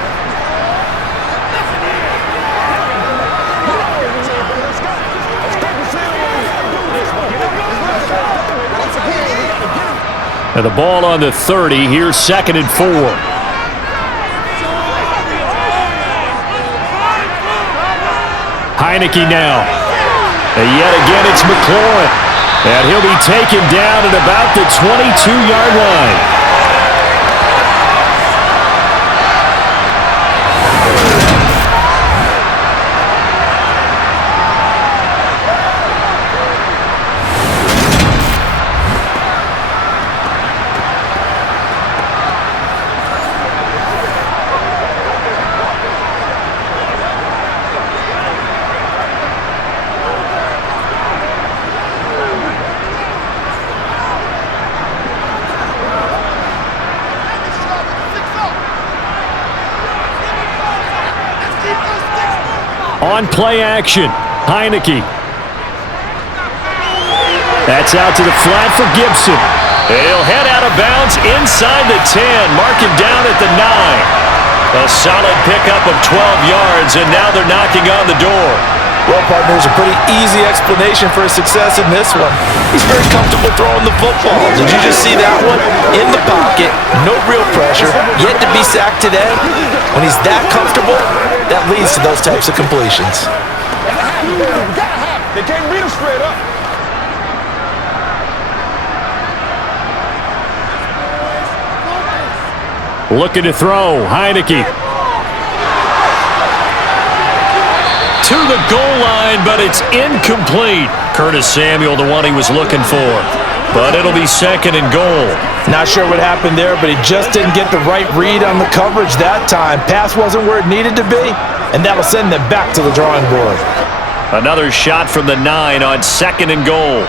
And the ball on the 30. Here's 2nd and 4. Heineke now. And yet again, it's McLaurin. And he'll be taken down at about the 22-yard line. On play action, Heineke. That's out to the flat for Gibson. He'll head out of bounds inside the 10, mark him down at the 9. A solid pickup of 12 yards, and now they're knocking on the door. Well, partner, there's a pretty easy explanation for his success in this one. He's very comfortable throwing the football. Did you just see that one? In the pocket, no real pressure, yet to be sacked today. When he's that comfortable, that leads to those types of completions. They can't beat him straight up. Looking to throw, Heineke. To the goal line, but it's incomplete. Curtis Samuel, the one he was looking for. But it'll be second and goal. Not sure what happened there, but he just didn't get the right read on the coverage that time. Pass wasn't where it needed to be, and that'll send them back to the drawing board. Another shot from the 9 on second and goal.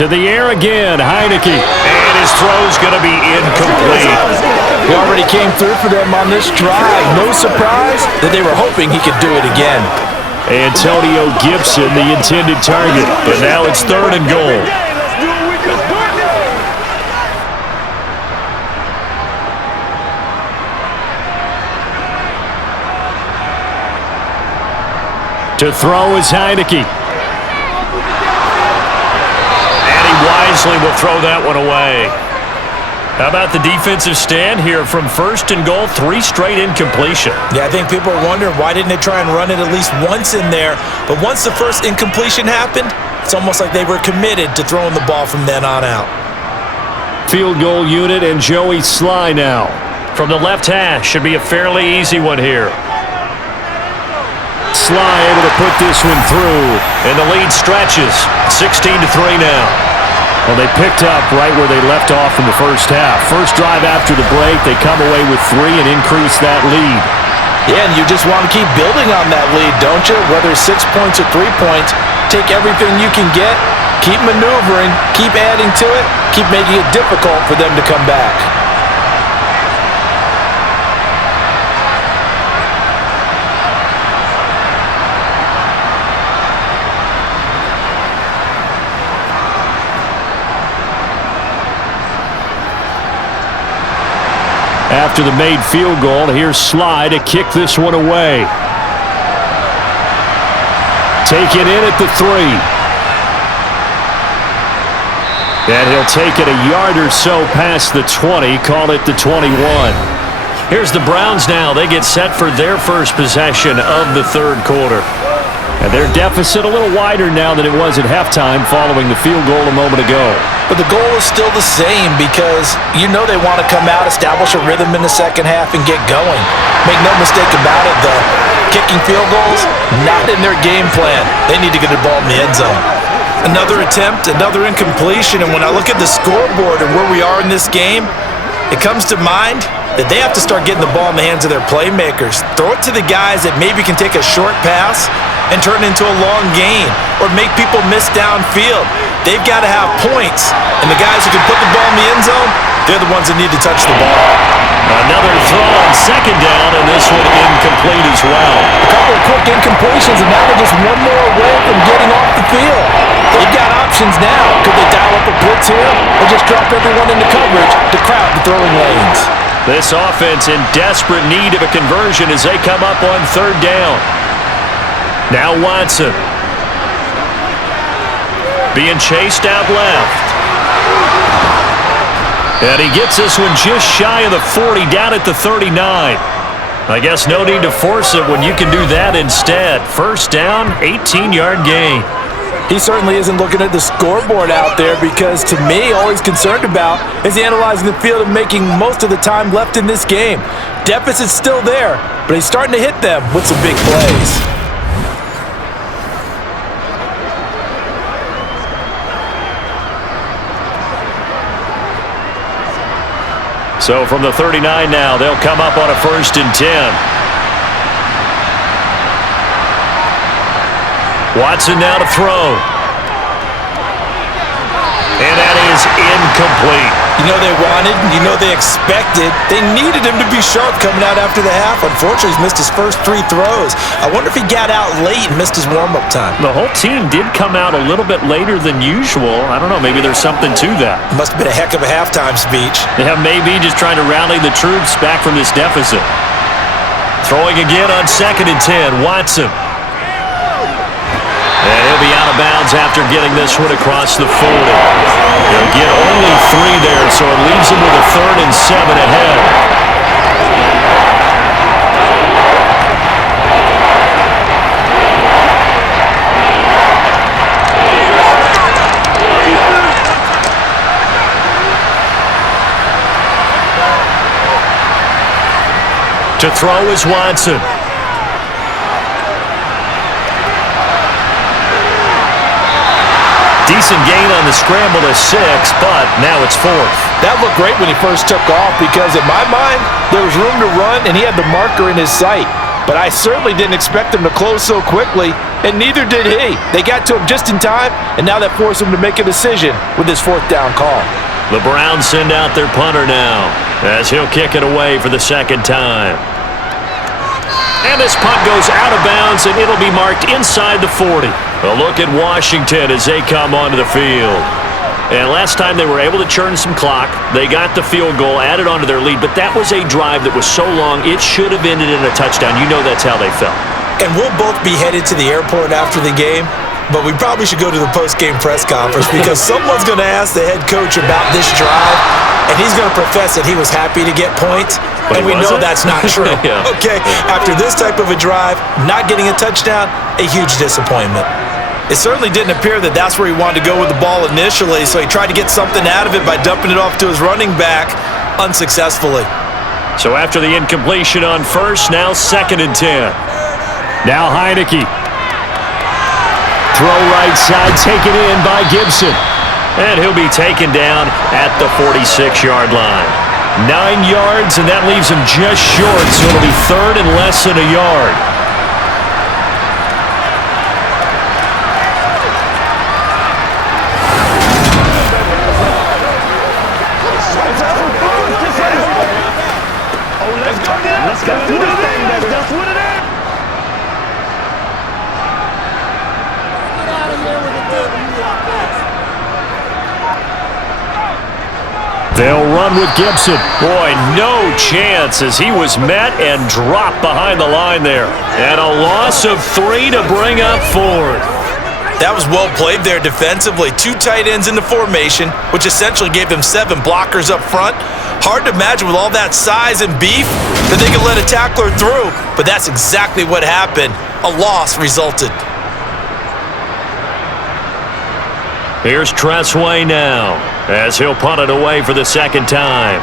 To the air again, Heineke. And his throw's going to be incomplete. He already came through for them on this drive. No surprise that they were hoping he could do it again. Antonio Gibson, the intended target. But now it's third and goal. To throw is Heineke. Wisely will throw that one away. How about the defensive stand here from first and goal, 3 straight incompletion. Yeah, I think people are wondering why didn't they try and run it at least once in there. But once the first incompletion happened, it's almost like they were committed to throwing the ball from then on out. Field goal unit and Joey Sly now. From the left hash, should be a fairly easy one here. Sly able to put this one through. And the lead stretches, 16-3 now. Well, they picked up right where they left off in the first half. First drive after the break, they come away with 3 and increase that lead. Yeah, and you just want to keep building on that lead, don't you? Whether it's 6 points or 3 points, take everything you can get, keep maneuvering, keep adding to it, keep making it difficult for them to come back. After the made field goal, here's Sly to kick this one away. Taken in at the 3. And he'll take it a yard or so past the 20, call it the 21. Here's the Browns now. They get set for their first possession of the third quarter. And their deficit a little wider now than it was at halftime following the field goal a moment ago. But the goal is still the same because you know they want to come out, establish a rhythm in the second half, and get going. Make no mistake about it, though. Kicking field goals, not in their game plan. They need to get the ball in the end zone. Another attempt, another incompletion, and when I look at the scoreboard and where we are in this game, it comes to mind that they have to start getting the ball in the hands of their playmakers. Throw it to the guys that maybe can take a short pass and turn it into a long gain or make people miss downfield. They've got to have points, and the guys who can put the ball in the end zone, they're the ones that need to touch the ball. Another throw on second down, and this one incomplete as well. A couple of quick incompletions, and now they're just one more away from getting off the field. They've got options now. Could they dial up a blitz here or just drop everyone into coverage to crowd the throwing lanes? This offense in desperate need of a conversion as they come up on third down. Now Watson. Being chased out left. And he gets this one just shy of the 40, down at the 39. I guess no need to force it when you can do that instead. First down, 18-yard gain. He certainly isn't looking at the scoreboard out there because, to me, all he's concerned about is analyzing the field and making most of the time left in this game. Deficit's still there, but he's starting to hit them with some big plays. So from the 39 now, they'll come up on a 1st and 10. Watson now to throw. And that is incomplete. You know they wanted, you know they expected. They needed him to be sharp coming out after the half. Unfortunately, he's missed his first 3 throws. I wonder if he got out late and missed his warm-up time. The whole team did come out a little bit later than usual. I don't know, maybe there's something to that. Must have been a heck of a halftime speech. Yeah, maybe just trying to rally the troops back from this deficit. Throwing again on 2nd and 10, Watson. And he'll be out of bounds after getting this one across the 40. He'll get only 3 there, so it leaves him with a 3rd and 7 ahead. To throw is Watson. Decent gain on the scramble to 6, but now it's 4th. That looked great when he first took off because, in my mind, there was room to run and he had the marker in his sight. But I certainly didn't expect him to close so quickly, and neither did he. They got to him just in time, and now that forced him to make a decision with his 4th down call. The Browns send out their punter now as he'll kick it away for the 2nd time. And this punt goes out of bounds, and it'll be marked inside the 40. A look at Washington as they come onto the field. And last time they were able to churn some clock. They got the field goal, added onto their lead, but that was a drive that was so long, it should have ended in a touchdown. You know that's how they felt. And we'll both be headed to the airport after the game, but we probably should go to the post-game press conference because someone's going to ask the head coach about this drive, and he's going to profess that he was happy to get points, and we know that's not true. Yeah. Okay, after this type of a drive, not getting a touchdown, a huge disappointment. It certainly didn't appear that that's where he wanted to go with the ball initially, so he tried to get something out of it by dumping it off to his running back unsuccessfully. So after the incompletion on 1st, now 2nd and 10. Now Heineke. Throw right side, taken in by Gibson. And he'll be taken down at the 46-yard line. 9 yards, and that leaves him just short, so it'll be 3rd and less than a yard. Let's go do this thing, baby. That's what it is. They'll run with Gibson. Boy, no chance as he was met and dropped behind the line there. And a loss of 3 to bring up 4th. That was well played there defensively. 2 tight ends in the formation, which essentially gave them 7 blockers up front. Hard to imagine with all that size and beef that they could let a tackler through, but that's exactly what happened. A loss resulted. Here's Tressway now as he'll punt it away for the 2nd time.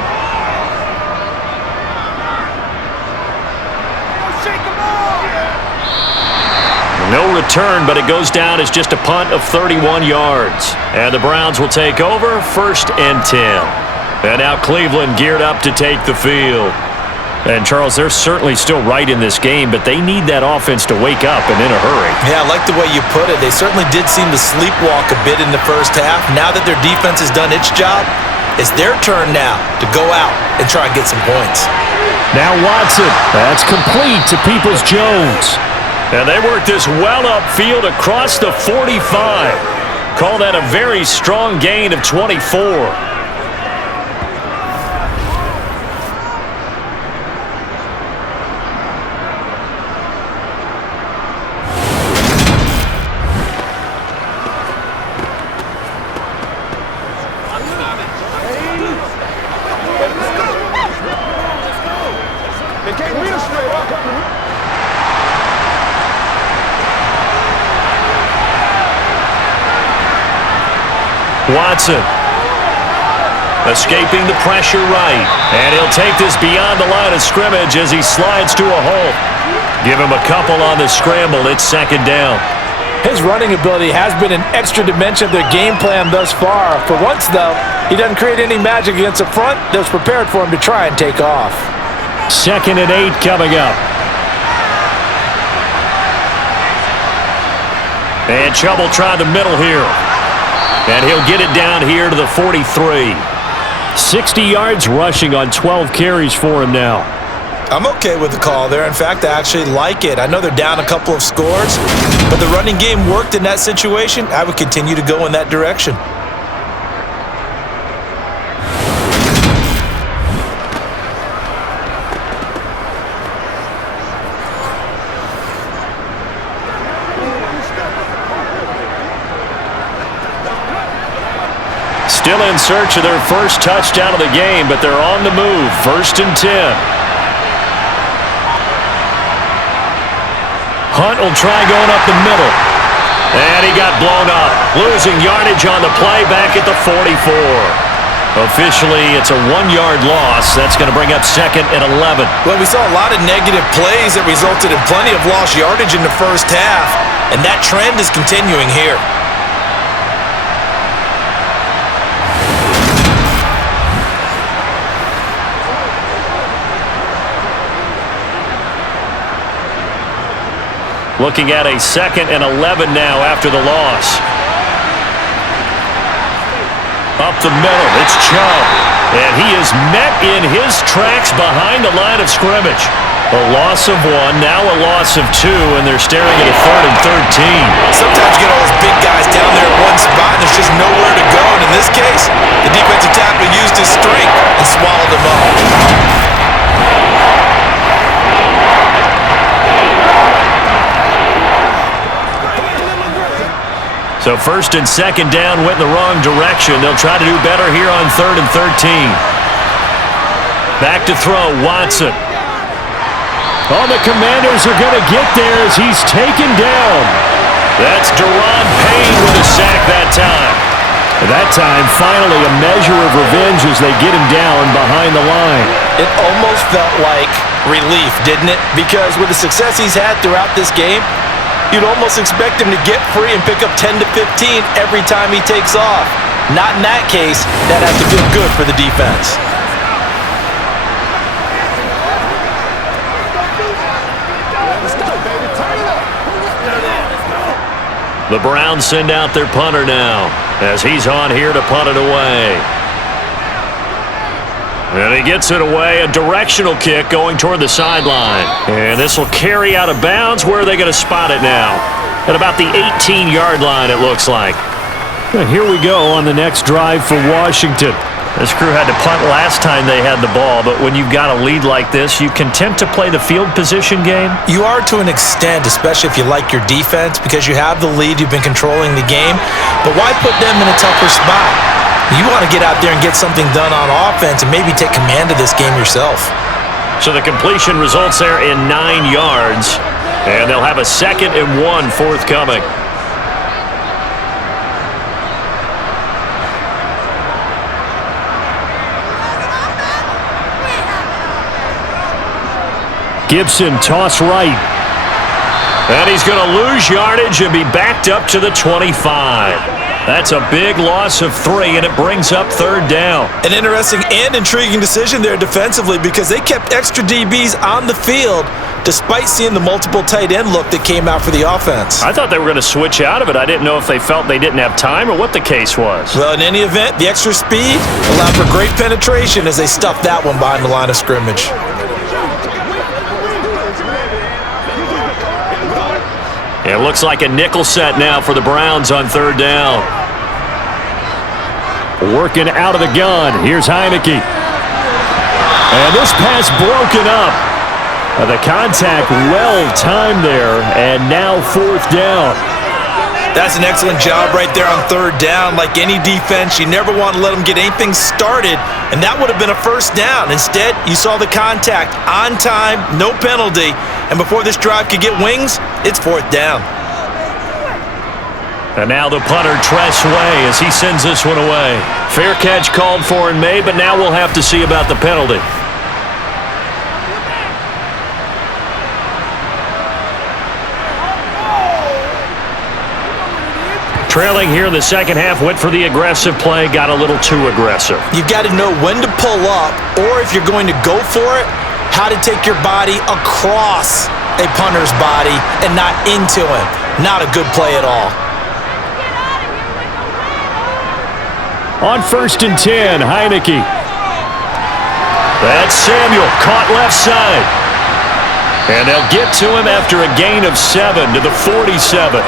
No return, but it goes down as just a punt of 31 yards. And the Browns will take over 1st and 10. And now Cleveland geared up to take the field. And, Charles, they're certainly still right in this game, but they need that offense to wake up and in a hurry. Yeah, I like the way you put it. They certainly did seem to sleepwalk a bit in the first half. Now that their defense has done its job, it's their turn now to go out and try and get some points. Now Watson. That's complete to Peoples-Jones. And they work this well upfield across the 45. Call that a very strong gain of 24. They can't win Watson escaping the pressure right. And he'll take this beyond the line of scrimmage as he slides to a halt. Give him a couple on the scramble. It's second down. His running ability has been an extra dimension of their game plan thus far. For once, though, he doesn't create any magic against the front that was prepared for him to try and take off. 2nd and 8 coming up. And trouble trying the middle here. And he'll get it down here to the 43. 60 yards rushing on 12 carries for him now. I'm okay with the call there. In fact, I actually like it. I know they're down a couple of scores, but the running game worked in that situation. I would continue to go in that direction. Still in search of their first touchdown of the game, but they're on the move. 1st and 10. Hunt will try going up the middle. And he got blown up. Losing yardage on the play back at the 44. Officially, it's a 1-yard loss. That's going to bring up 2nd and 11. Well, we saw a lot of negative plays that resulted in plenty of lost yardage in the first half, and that trend is continuing here. Looking at a 2nd and 11 now after the loss. Up the middle, it's Chubb. And he is met in his tracks behind the line of scrimmage. A loss of 1, now a loss of 2, and they're staring at a 3rd and 13. Sometimes you get all those big guys down there at one spot, and there's just nowhere to go. And in this case, the defensive tackle used his strength and swallowed him up. So 1st and 2nd down went in the wrong direction. They'll try to do better here on 3rd and 13. Back to throw, Watson. Oh, the Commanders are going to get there as he's taken down. That's Deron Payne with a sack that time. That time, finally, a measure of revenge as they get him down behind the line. It almost felt like relief, didn't it? Because with the success he's had throughout this game, you'd almost expect him to get free and pick up 10 to 15 every time he takes off. Not in that case. That has to feel good for the defense. The Browns send out their punter now as he's on here to punt it away. And he gets it away, a directional kick going toward the sideline. And this will carry out of bounds. Where are they going to spot it now? At about the 18-yard line, it looks like. And here we go on the next drive for Washington. This crew had to punt last time they had the ball, but when you've got a lead like this, you content to play the field position game? You are to an extent, especially if you like your defense, because you have the lead, you've been controlling the game. But why put them in a tougher spot? You want to get out there and get something done on offense and maybe take command of this game yourself. So the completion results there in 9 yards, and they'll have a 2nd and 1 forthcoming. Gibson toss right. And he's going to lose yardage and be backed up to the 25. That's a big loss of 3, and it brings up 3rd down. An interesting and intriguing decision there defensively because they kept extra DBs on the field despite seeing the multiple tight end look that came out for the offense. I thought they were going to switch out of it. I didn't know if they felt they didn't have time or what the case was. Well, in any event, the extra speed allowed for great penetration as they stuffed that one behind the line of scrimmage. It looks like a nickel set now for the Browns on 3rd down. Working out of the gun. Here's Heineke. And this pass broken up. The contact well timed there, and now 4th down. That's an excellent job right there on third down. Like any defense, you never want to let them get anything started, and that would have been a first down. Instead, you saw the contact on time, no penalty, and before this drive could get wings, it's fourth down. And now the punter, Tress Way, as he sends this one away. Fair catch called for and made, but now we'll have to see about the penalty. Trailing here in the second half, went for the aggressive play, got a little too aggressive. You've got to know when to pull up, or if you're going to go for it, how to take your body across a punter's body and not into him. Not a good play at all. On 1st and 10, Heineke. That's Samuel, caught left side. And they'll get to him after a gain of 7 to the 47.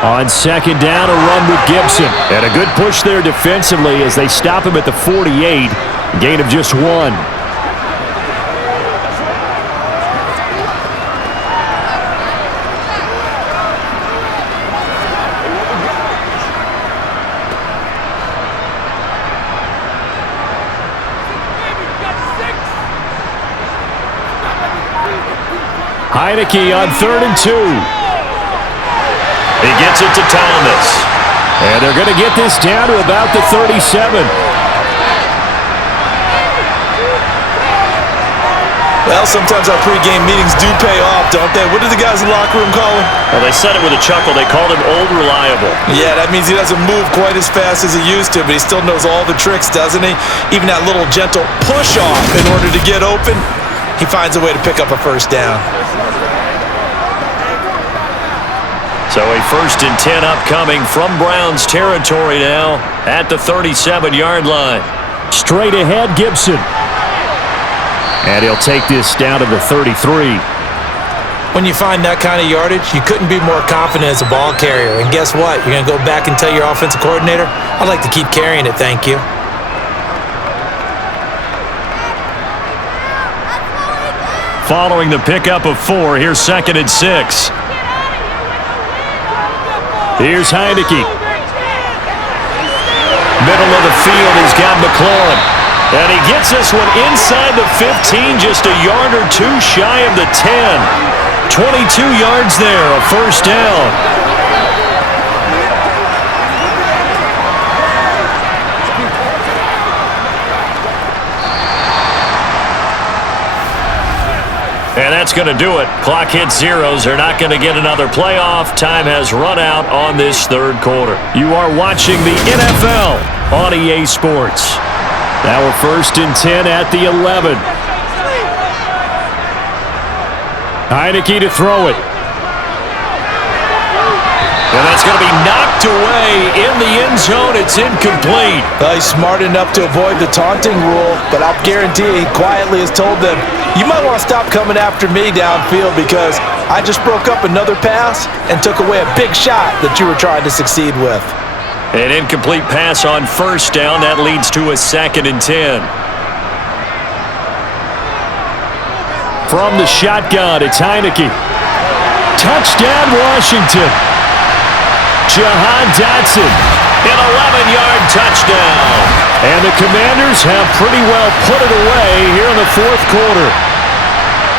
On 2nd down, a run with Gibson. And a good push there defensively as they stop him at the 48. Gain of just 1. Heineke on 3rd and 2. He gets it to Thomas. And they're going to get this down to about the 37. Well, sometimes our pregame meetings do pay off, don't they? What did the guys in the locker room call him? Well, they said it with a chuckle. They called him Old Reliable. Yeah, that means he doesn't move quite as fast as he used to, but he still knows all the tricks, doesn't he? Even that little gentle push-off in order to get open, he finds a way to pick up a first down. So a 1st and 10 upcoming from Browns territory now at the 37-yard line. Straight ahead, Gibson. And he'll take this down to the 33. When you find that kind of yardage, you couldn't be more confident as a ball carrier. And guess what? You're going to go back and tell your offensive coordinator, I'd like to keep carrying it, thank you. Following the pickup of 4, here's 2nd and 6. Here's Heineke. Middle of the field, he's got McLaurin. And he gets this one inside the 15, just a yard or 2 shy of the 10. 22 yards there, a first down. And that's going to do it. Clock hits zeros. They're not going to get another playoff. Time has run out on this 3rd quarter. You are watching the NFL on EA Sports. Now we're 1st and 10 at the 11. Heineke to throw it. And that's going to be knocked away in the end zone. It's incomplete. He's smart enough to avoid the taunting rule, but I'll guarantee he quietly has told them, you might want to stop coming after me downfield because I just broke up another pass and took away a big shot that you were trying to succeed with. An incomplete pass on 1st down. That leads to a 2nd and 10. From the shotgun, it's Heineke. Touchdown, Washington. Jahan Dotson. An 11-yard touchdown. And the Commanders have pretty well put it away here in the 4th quarter.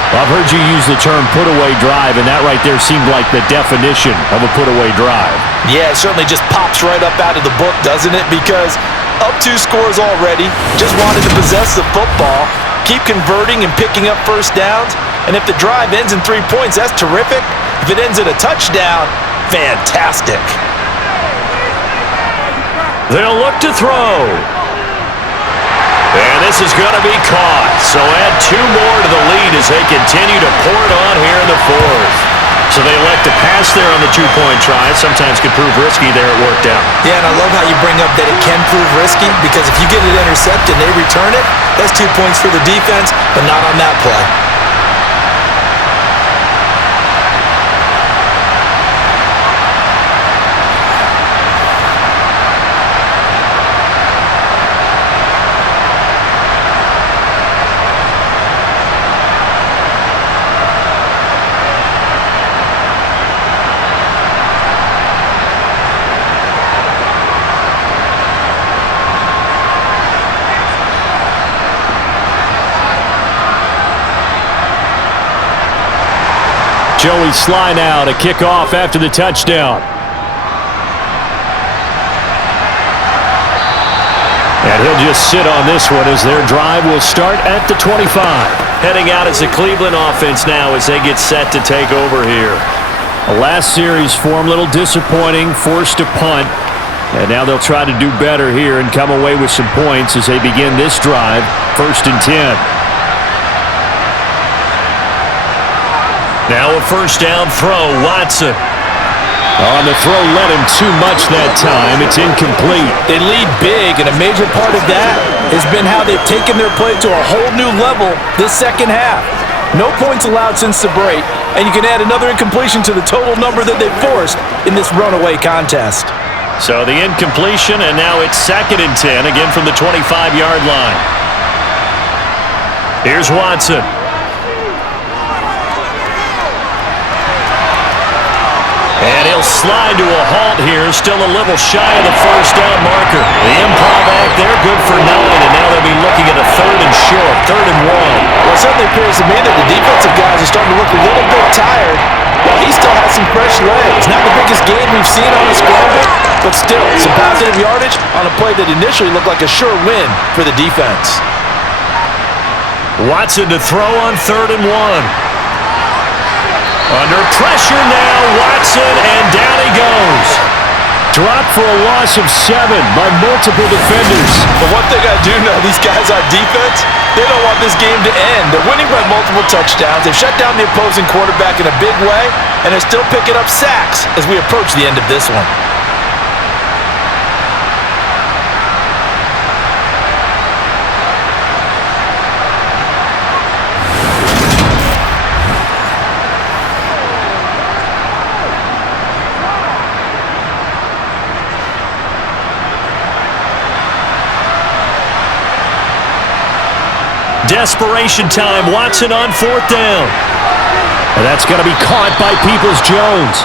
I've heard you use the term put-away drive, and that right there seemed like the definition of a put-away drive. Yeah, it certainly just pops right up out of the book, doesn't it? Because up 2 scores already, just wanted to possess the football, keep converting and picking up first downs, and if the drive ends in 3 points, that's terrific. If it ends in a touchdown, fantastic. They'll look to throw. And this is going to be caught. So add 2 more to the lead as they continue to pour it on here in the 4th. So they elect to pass there on the two-point try. Sometimes could prove risky there. It worked out. Yeah, and I love how you bring up that it can prove risky, because if you get it intercepted and they return it, that's 2 points for the defense, but not on that play. Joey Sly now to kick off after the touchdown. And he'll just sit on this one as their drive will start at the 25. Heading out as the Cleveland offense now as they get set to take over here. The last series form a little disappointing, forced to punt. And now they'll try to do better here and come away with some points as they begin this drive, 1st and 10. Now a first down throw, Watson. On the throw, led him too much that time. It's incomplete. They lead big, and a major part of that has been how they've taken their play to a whole new level this second half. No points allowed since the break, and you can add another incompletion to the total number that they forced in this runaway contest. So the incompletion, and now it's 2nd and 10, again from the 25-yard line. Here's Watson. And he'll slide to a halt here, still a little shy of the first down marker. The improv act there, good for 9, and now they'll be looking at a 3rd and short, 3rd and 1. Well, it certainly appears to me that the defensive guys are starting to look a little bit tired, while he still has some fresh legs. Not the biggest gain we've seen on a scramble, but still some positive yardage on a play that initially looked like a sure win for the defense. Watson to throw on 3rd and 1. Under pressure now, Watson, and down he goes. Dropped for a loss of 7 by multiple defenders. But one thing I do know, these guys on defense, they don't want this game to end. They're winning by multiple touchdowns. They've shut down the opposing quarterback in a big way, and they're still picking up sacks as we approach the end of this one. Desperation time. Watson on 4th down. And that's going to be caught by Peoples-Jones.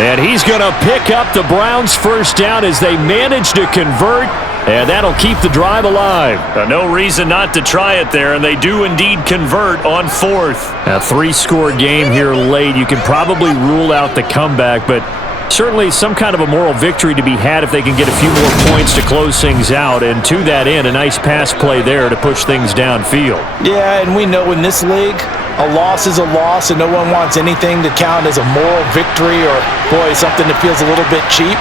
And he's going to pick up the Browns' first down as they manage to convert. And that'll keep the drive alive. No reason not to try it there, and they do indeed convert on 4th. A 3-score game here late. You can probably rule out the comeback, but certainly some kind of a moral victory to be had if they can get a few more points to close things out. And to that end, a nice pass play there to push things downfield. Yeah, and we know in this league, a loss is a loss, and no one wants anything to count as a moral victory or, boy, something that feels a little bit cheap.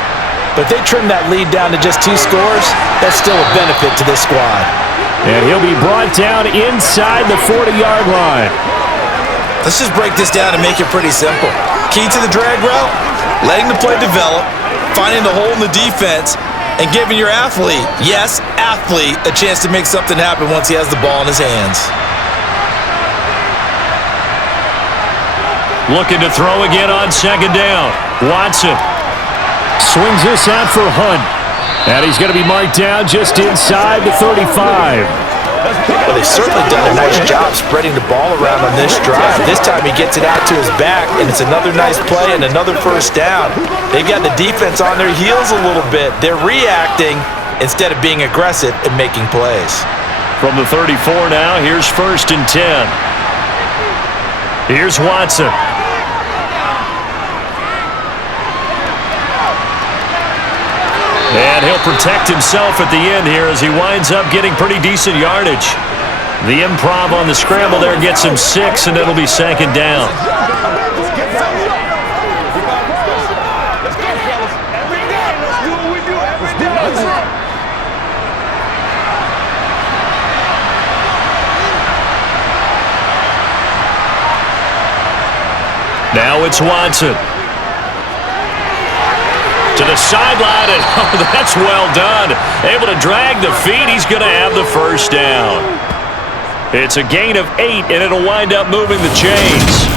But if they trim that lead down to just 2 scores, that's still a benefit to this squad. And he'll be brought down inside the 40-yard line. Let's just break this down and make it pretty simple. Key to the drag route, letting the play develop, finding the hole in the defense, and giving your athlete, yes, athlete, a chance to make something happen once he has the ball in his hands. Looking to throw again on 2nd down. Watson. Swings this out for Hunt. And he's going to be marked down just inside the 35. Well, they've certainly done a nice job spreading the ball around on this drive. This time he gets it out to his back, and it's another nice play and another first down. They've got the defense on their heels a little bit. They're reacting instead of being aggressive and making plays. From the 34 now, here's 1st and 10. Here's Watson. And he'll protect himself at the end here as he winds up getting pretty decent yardage. The improv on the scramble there gets him 6, and it'll be 2nd down. Now it's Watson. To the sideline, and oh, that's well done. Able to drag the feet. He's going to have the first down. It's a gain of 8, and it'll wind up moving the chains.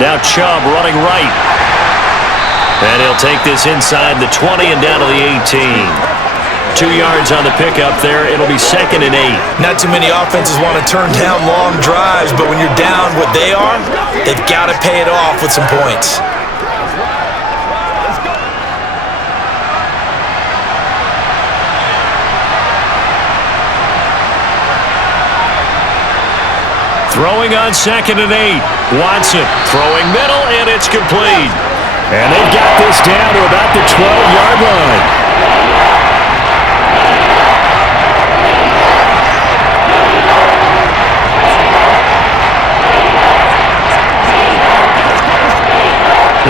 Now Chubb running right. And he'll take this inside the 20 and down to the 18. 2 yards on the pickup there. It'll be 2nd and 8. Not too many offenses want to turn down long drives, but when you're down what they are, they've got to pay it off with some points. Throwing on 2nd and 8. Watson throwing middle, and it's complete. And they've got this down to about the 12-yard line.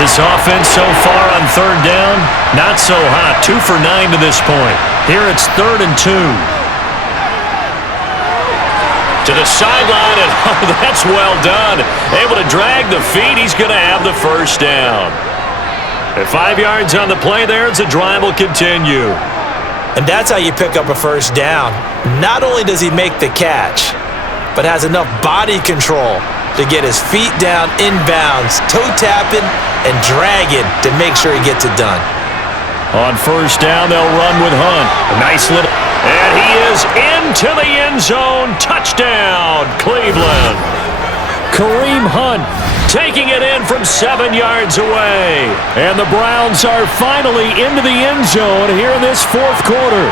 This offense so far on 3rd down, not so hot. 2 for 9 to this point. Here it's 3rd and 2. To the sideline, and oh, that's well done. Able to drag the feet. He's going to have the first down. At 5 yards on the play there, the drive will continue. And that's how you pick up a first down. Not only does he make the catch, but has enough body control to get his feet down inbounds, toe tapping and dragging to make sure he gets it done. On 1st down, they'll run with Hunt. A nice little... And he is into the end zone. Touchdown, Cleveland. Kareem Hunt taking it in from 7 yards away. And the Browns are finally into the end zone here in this 4th quarter.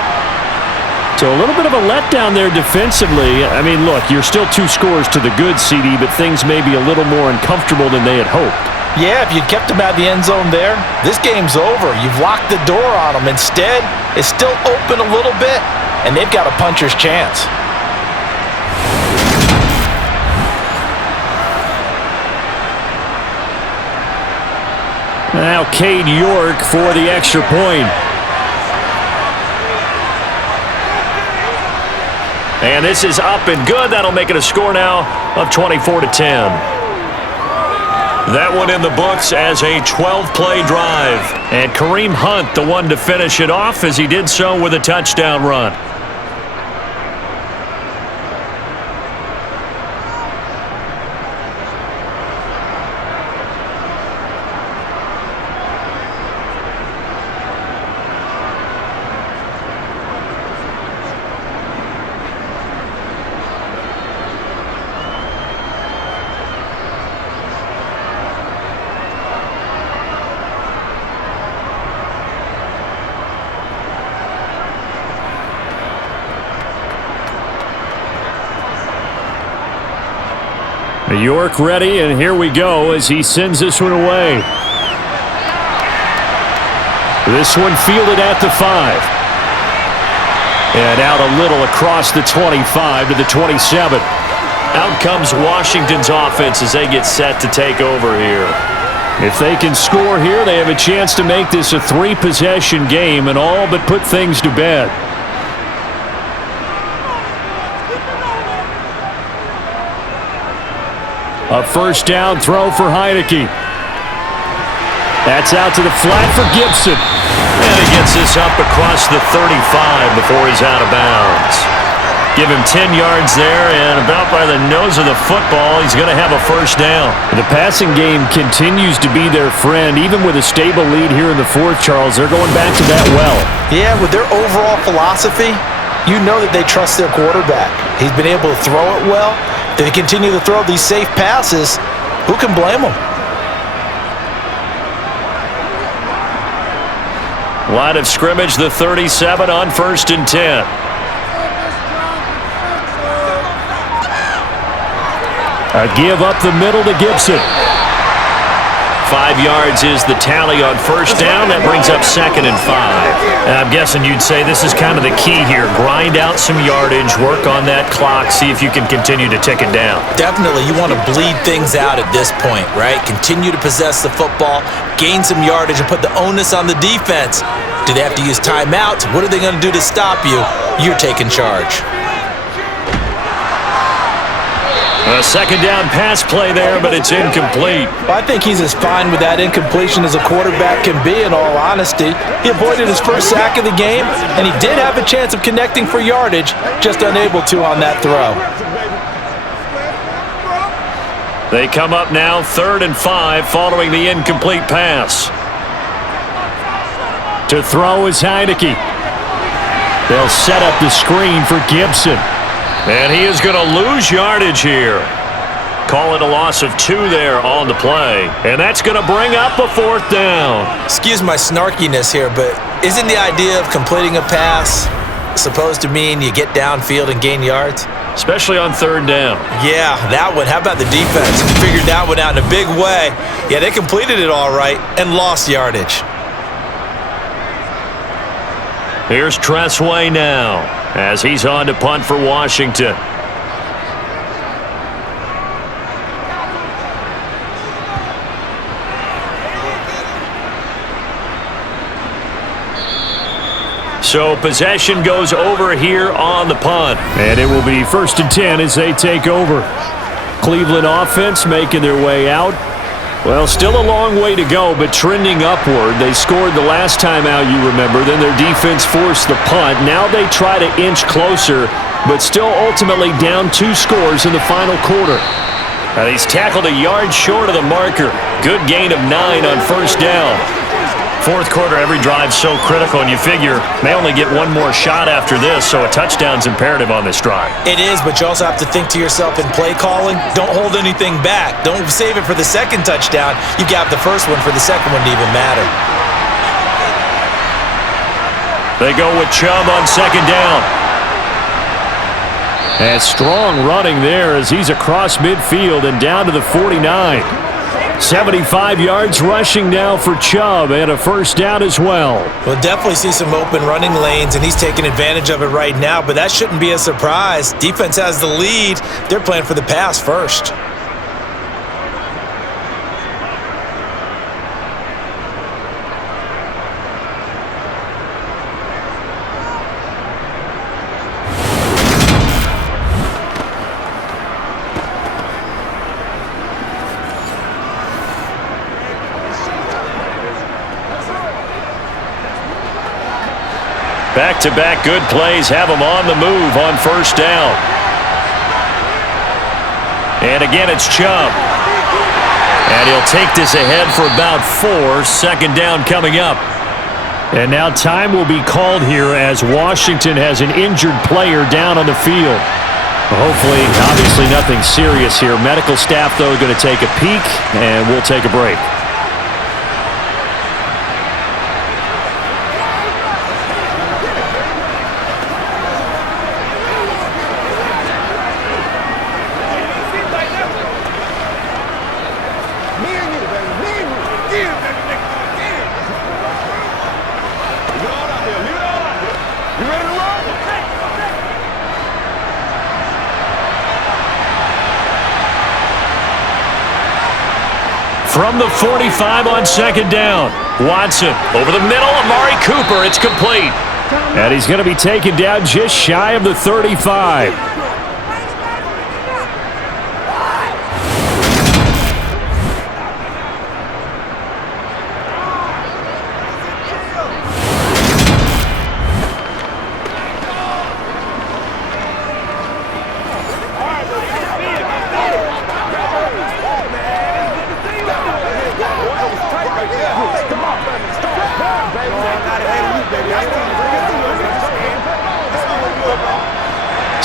So a little bit of a letdown there defensively. I mean, look, you're still 2 scores to the good, CD, but things may be a little more uncomfortable than they had hoped. Yeah, if you'd kept him out of the end zone there, this game's over. You've locked the door on him. Instead, it's still open a little bit, and they've got a puncher's chance. Now Cade York for the extra point. And this is up and good. That'll make it a score now of 24-10. That one in the books as a 12-play drive. And Kareem Hunt, the one to finish it off, as he did so with a touchdown run. York ready, and here we go as he sends this one away. This one fielded at the 5. And out a little across the 25 to the 27. Out comes Washington's offense as they get set to take over here. If they can score here, they have a chance to make this a 3-possession game and all but put things to bed. A 1st down throw for Heineke. That's out to the flat for Gibson. And he gets this up across the 35 before he's out of bounds. Give him 10 yards there, and about by the nose of the football, he's going to have a 1st down. The passing game continues to be their friend. Even with a stable lead here in the 4th, Charles, they're going back to that well. Yeah, with their overall philosophy, you know that they trust their quarterback. He's been able to throw it well. They continue to throw these safe passes. Who can blame them? Line of scrimmage, the 37 on 1st and 10. A give up the middle to Gibson. 5 yards is the tally on first down. That brings up 2nd and 5. And I'm guessing you'd say this is kind of the key here. Grind out some yardage, work on that clock, see if you can continue to tick it down. Definitely, you want to bleed things out at this point, right? Continue to possess the football, gain some yardage, and put the onus on the defense. Do they have to use timeouts? What are they going to do to stop you? You're taking charge. A 2nd down pass play there, but it's incomplete. I think he's as fine with that incompletion as a quarterback can be, in all honesty. He avoided his first sack of the game, and he did have a chance of connecting for yardage, just unable to on that throw. They come up now 3rd and 5 following the incomplete pass. To throw is Heineke. They'll set up the screen for Gibson. And he is going to lose yardage here. Call it a loss of 2 there on the play. And that's going to bring up a 4th down. Excuse my snarkiness here, but isn't the idea of completing a pass supposed to mean you get downfield and gain yards? Especially on 3rd down. Yeah, that one. How about the defense? Figured that one out in a big way. Yeah, they completed it all right and lost yardage. Here's Tressway now as he's on to punt for Washington. So possession goes over here on the punt. And it will be 1st and 10 as they take over. Cleveland offense making their way out. Well, still a long way to go, but trending upward. They scored the last time out, you remember. Then their defense forced the punt. Now they try to inch closer, but still ultimately down 2 scores in the final quarter. He's tackled a yard short of the marker. Good gain of 9 on first down. 4th quarter, every drive so critical, and you figure they only get 1 more shot after this, so a touchdown's imperative on this drive. It is, but you also have to think to yourself in play calling, don't hold anything back. Don't save it for the 2nd touchdown. You got the first one for the 2nd one to even matter. They go with Chubb on 2nd down. And strong running there as he's across midfield and down to the 49. 75 yards rushing now for Chubb and a 1st down as well. We'll definitely see some open running lanes, and he's taking advantage of it right now, but that shouldn't be a surprise. Defense has the lead. They're playing for the pass first. Back-to-back good plays have him on the move on 1st down. And again, it's Chubb. And he'll take this ahead for about 4. 2nd down coming up. And now time will be called here as Washington has an injured player down on the field. Hopefully, obviously nothing serious here. Medical staff, though, going to take a peek, and we'll take a break. From the 45 on 2nd down. Watson over the middle. Amari Cooper. It's complete. And he's going to be taken down just shy of the 35.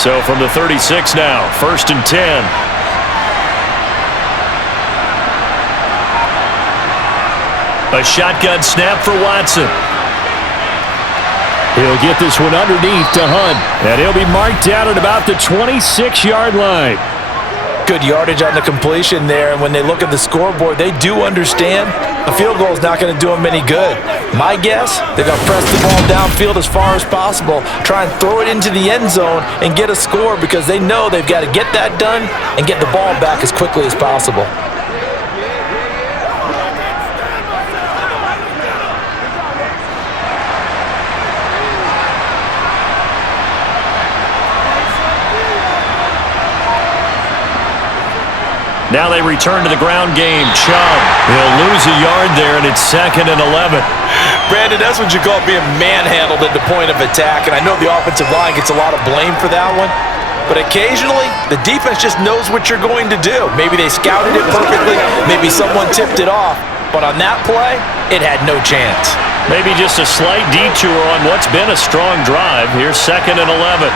So from the 36 now, 1st and 10. A shotgun snap for Watson. He'll get this one underneath to Hunt. And he'll be marked down at about the 26-yard line. Good yardage on the completion there, and when they look at the scoreboard, they do understand a field goal is not going to do them any good. My guess, they're going to press the ball downfield as far as possible, try and throw it into the end zone and get a score because they know they've got to get that done and get the ball back as quickly as possible. Now they return to the ground game. Chubb, he'll lose a yard there, and it's 2nd and 11. Brandon, that's what you call being manhandled at the point of attack, and I know the offensive line gets a lot of blame for that one, but occasionally the defense just knows what you're going to do. Maybe they scouted it perfectly, maybe someone tipped it off, but on that play, it had no chance. Maybe just a slight detour on what's been a strong drive. Here's 2nd and 11.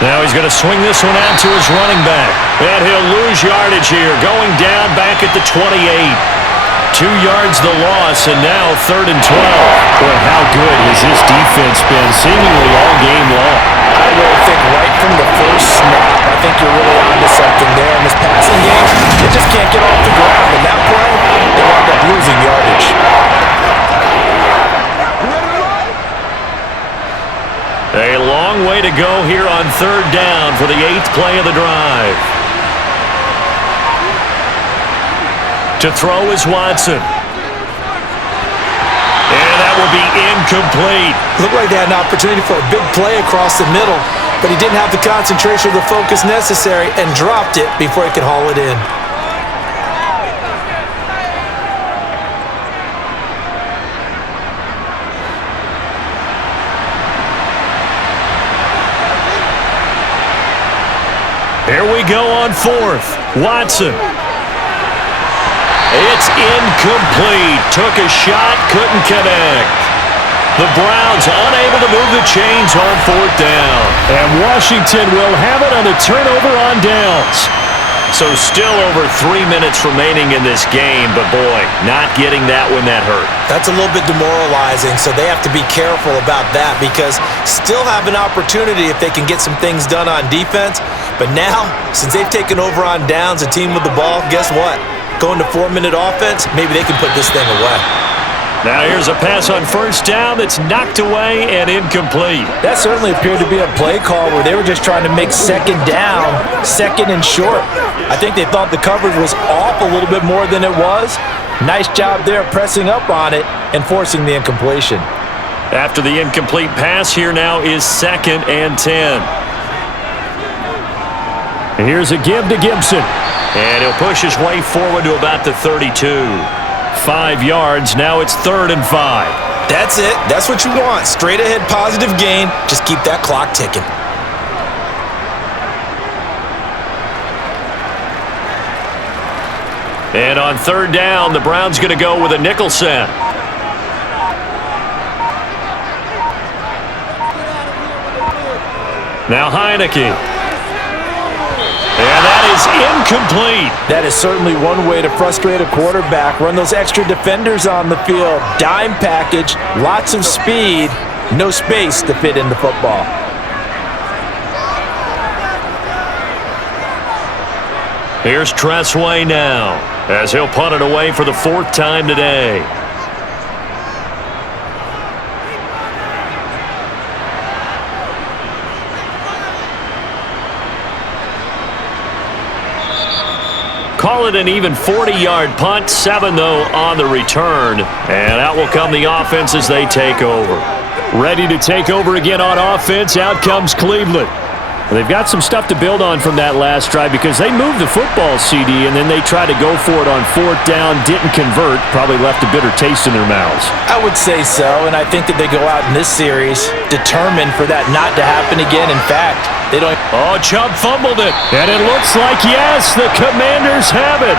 Now he's going to swing this one out to his running back. And he'll lose yardage here, going down back at the 28. 2 yards the loss, and now 3rd and 12. Boy, how good has this defense been seemingly all game long? I really think right from the first snap, I think you're really onto something there in this passing game. They just can't get off the ground. In that play, they wound up losing yardage. A long way to go here on 3rd down for the 8th play of the drive. To throw is Watson. And that will be incomplete. Looked like they had an opportunity for a big play across the middle, but he didn't have the concentration or the focus necessary and dropped it before he could haul it in. Here we go on 4th. Watson. It's incomplete. Took a shot, couldn't connect. The Browns unable to move the chains on 4th down. And Washington will have it on a turnover on downs. So still over 3 minutes remaining in this game, but boy, not getting that when that hurt. That's a little bit demoralizing, so they have to be careful about that because still have an opportunity if they can get some things done on defense. But now, since they've taken over on downs, a team with the ball, guess what? Going to 4-minute offense, maybe they can put this thing away. Now here's a pass on 1st down that's knocked away and incomplete. That certainly appeared to be a play call where they were just trying to make 2nd down, 2nd and short. I think they thought the coverage was off a little bit more than it was. Nice job there pressing up on it and forcing the incompletion. After the incomplete pass, here now is 2nd and 10. Here's a give to Gibson. And he'll push his way forward to about the 32. 5 yards, now it's 3rd and 5. That's it. That's what you want. Straight ahead positive gain. Just keep that clock ticking. And on 3rd down, the Browns going to go with a nickel set. Now Heineke. And that is incomplete. That is certainly one way to frustrate a quarterback. Run those extra defenders on the field. Dime package, lots of speed, no space to fit in the football. Here's Tressway now, as he'll punt it away for the 4th time today. Call it an even 40-yard punt, 7 though on the return. And out will come the offense as they take over. Ready to take over again on offense, out comes Cleveland. They've got some stuff to build on from that last drive because they moved the football, CD, and then they tried to go for it on 4th down, didn't convert, probably left a bitter taste in their mouths. I would say so, and I think that they go out in this series determined for that not to happen again. In fact, they don't... Oh, Chubb fumbled it. And it looks like, yes, the Commanders have it.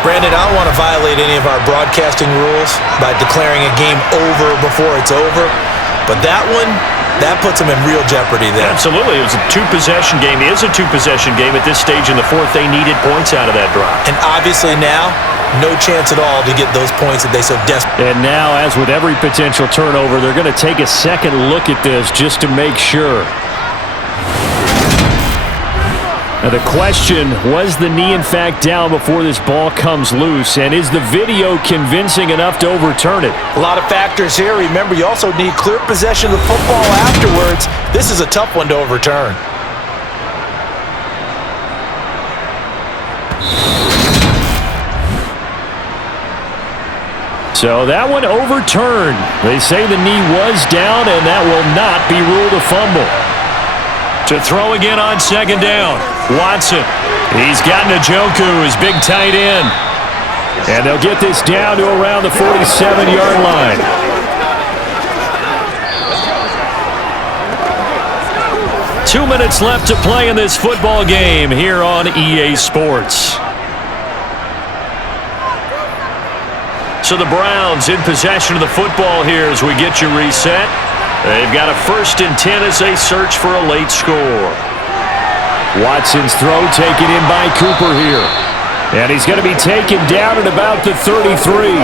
Brandon, I don't want to violate any of our broadcasting rules by declaring a game over before it's over, but that one, that puts them in real jeopardy there. Absolutely. It was a 2-possession game. It is a 2-possession game at this stage in the 4th. They needed points out of that drive. And obviously now, no chance at all to get those points that they so desperately. And now, as with every potential turnover, they're going to take a second look at this just to make sure. Now the question, was the knee in fact down before this ball comes loose? And is the video convincing enough to overturn it? A lot of factors here. Remember, you also need clear possession of the football afterwards. This is a tough one to overturn. So that one overturned. They say the knee was down, and that will not be ruled a fumble. To throw again on second down. Watson. He's got Njoku, his big tight end. And they'll get this down to around the 47-yard line. Two minutes left to play in this football game here on EA Sports. So the Browns in possession of the football here as we get you reset. They've got a 1st and 10 as they search for a late score. Watson's throw taken in by Cooper here. And he's going to be taken down at about the 33.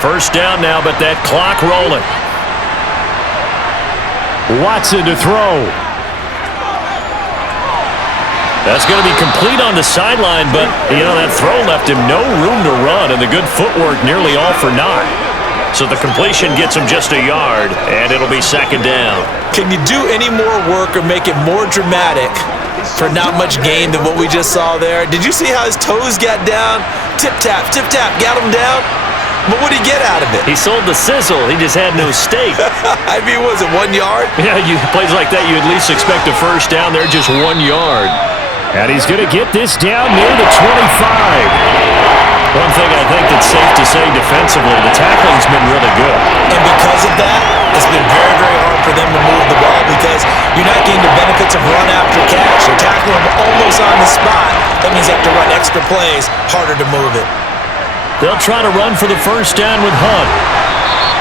First down now, but that clock rolling. Watson to throw. That's going to be complete on the sideline, but, that throw left him no room to run, and the good footwork nearly all for naught. So the completion gets him just a yard, and it'll be second down. Can you do any more work or make it more dramatic for not much gain than what we just saw there? Did you see how his toes got down? Tip-tap, got him down. But what did he get out of it? He sold the sizzle. He just had no steak. I mean, was it 1 yard? Yeah, plays like that, you at least expect a first down. They're just 1 yard. And he's going to get this down near the 25. One thing I think that's safe to say defensively, the tackling's been really good. And because of that, it's been very, very hard for them to move the ball because you're not getting the benefits of run after catch. You're tackling them almost on the spot. That means you have to run extra plays, harder to move it. They'll try to run for the first down with Hunt.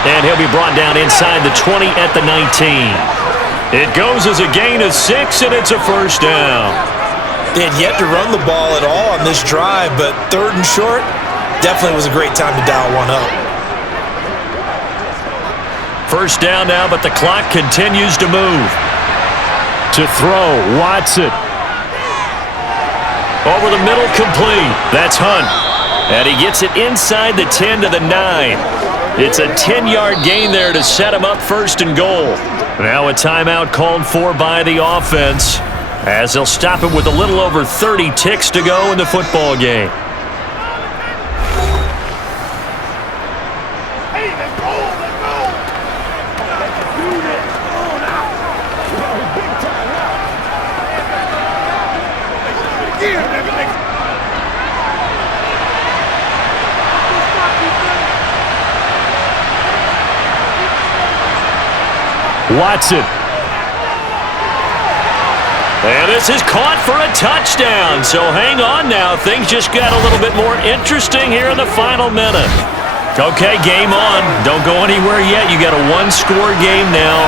And he'll be brought down inside the 20 at the 19. It goes as a gain of 6, and it's a first down. They had yet to run the ball at all on this drive, but 3rd and short definitely was a great time to dial one up. First down now, but the clock continues to move. To throw, Watson. Over the middle, complete. That's Hunt. And he gets it inside the 10 to the 9. It's a 10-yard gain there to set him up 1st and goal. Now a timeout called for by the offense as they'll stop it with a little over 30 ticks to go in the football game. Watson. And this is caught for a touchdown. So hang on now. Things just got a little bit more interesting here in the final minute. Okay, game on. Don't go anywhere yet. You got a 1-score game now.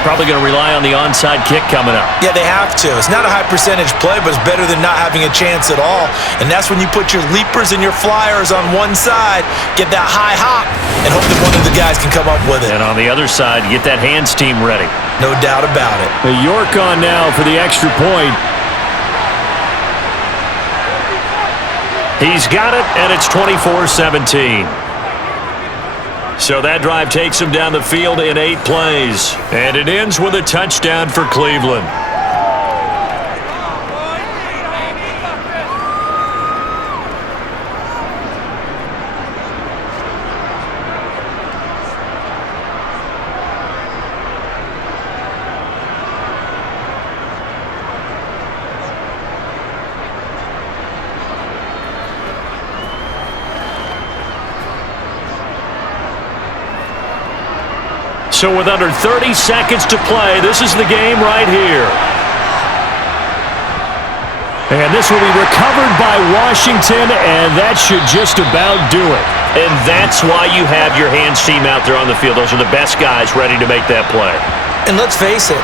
Probably going to rely on the onside kick coming up. Yeah, they have to. It's not a high percentage play, but it's better than not having a chance at all. And that's when you put your leapers and your flyers on one side, get that high hop, and hope that one of the guys can come up with it. And on the other side, get that hands team ready. No doubt about it. York on now for the extra point. He's got it, and it's 24-17. So that drive takes him down the field in 8 plays. And it ends with a touchdown for Cleveland. So with under 30 seconds to play, this is the game right here. And this will be recovered by Washington, and that should just about do it. And that's why you have your hands team out there on the field. Those are the best guys ready to make that play. And let's face it,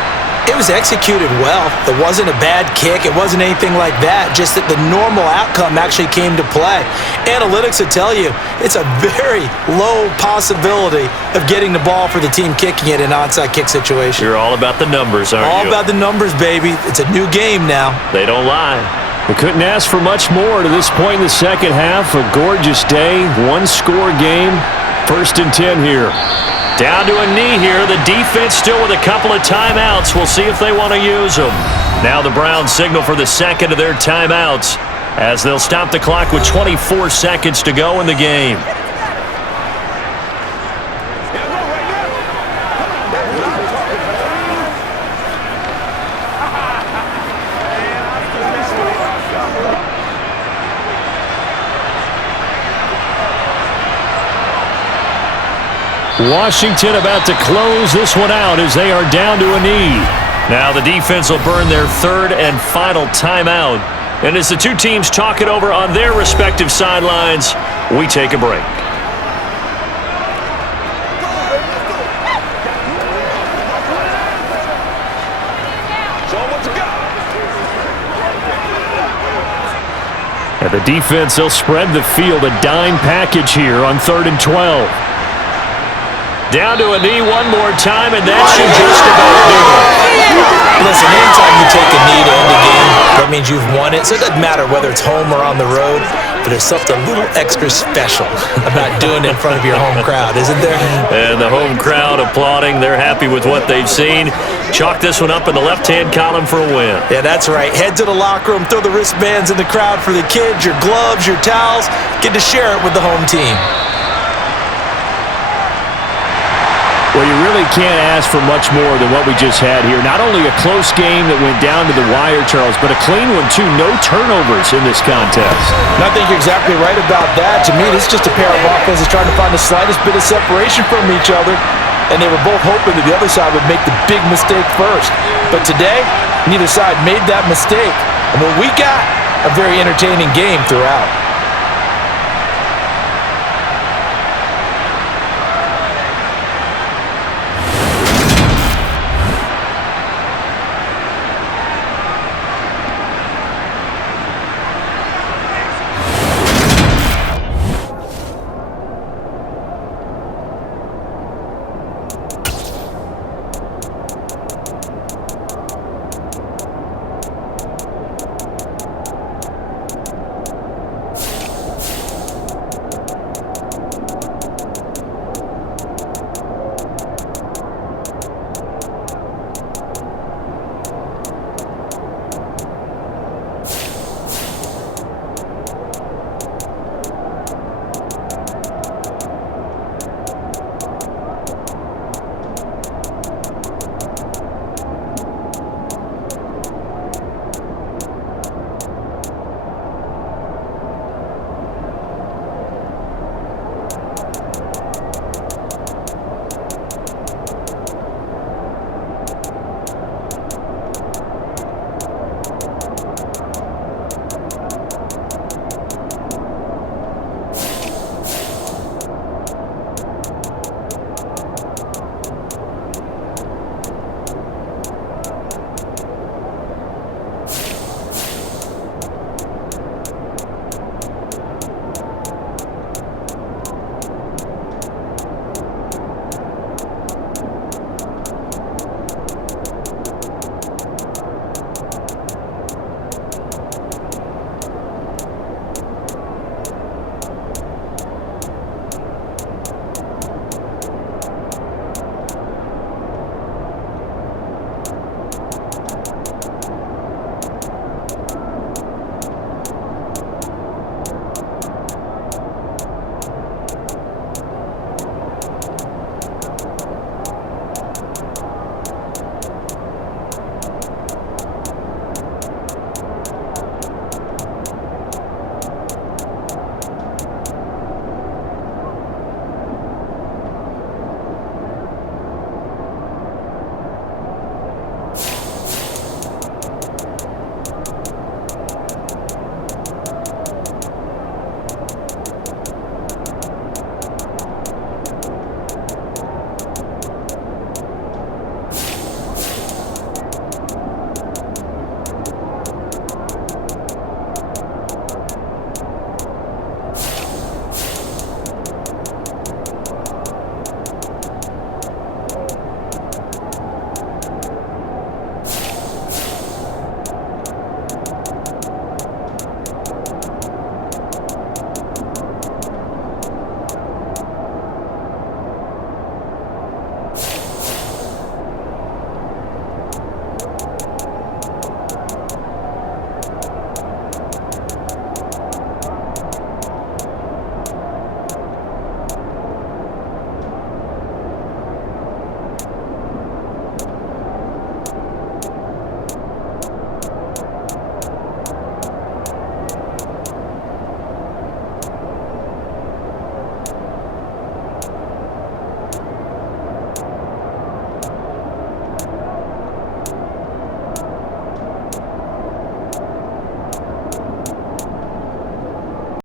It was executed well. It wasn't a bad kick. It wasn't anything like that. Just that the normal outcome actually came to play. Analytics will tell you it's a very low possibility of getting the ball for the team kicking it in an onside kick situation. You're all about the numbers, aren't you? All about the numbers, baby. It's a new game now. They don't lie. We couldn't ask for much more to this point in the second half. A gorgeous day, one-score game. 1st and 10 here. Down to a knee here. The defense still with a couple of timeouts. We'll see if they want to use them. Now the Browns signal for the second of their timeouts as they'll stop the clock with 24 seconds to go in the game. Washington about to close this one out as they are down to a knee. Now the defense will burn their 3rd and final timeout. And as the two teams talk it over on their respective sidelines, we take a break. And the defense, they'll spread the field, a dime package here on 3rd and 12. Down to a knee one more time, and that should just about do it. Listen, anytime you take a knee to end a game, that means you've won it. So it doesn't matter whether it's home or on the road, but there's something a little extra special about doing it in front of your home crowd, isn't there? And the home crowd applauding. They're happy with what they've seen. Chalk this one up in the left-hand column for a win. Yeah, that's right. Head to the locker room, throw the wristbands in the crowd for the kids, your gloves, your towels. Get to share it with the home team. Well, you really can't ask for much more than what we just had here. Not only a close game that went down to the wire, Charles, but a clean one, too. No turnovers in this contest. I think you're exactly right about that. To me, this is just a pair of offenses trying to find the slightest bit of separation from each other, and they were both hoping that the other side would make the big mistake first. But today, neither side made that mistake. And what we got, a very entertaining game throughout.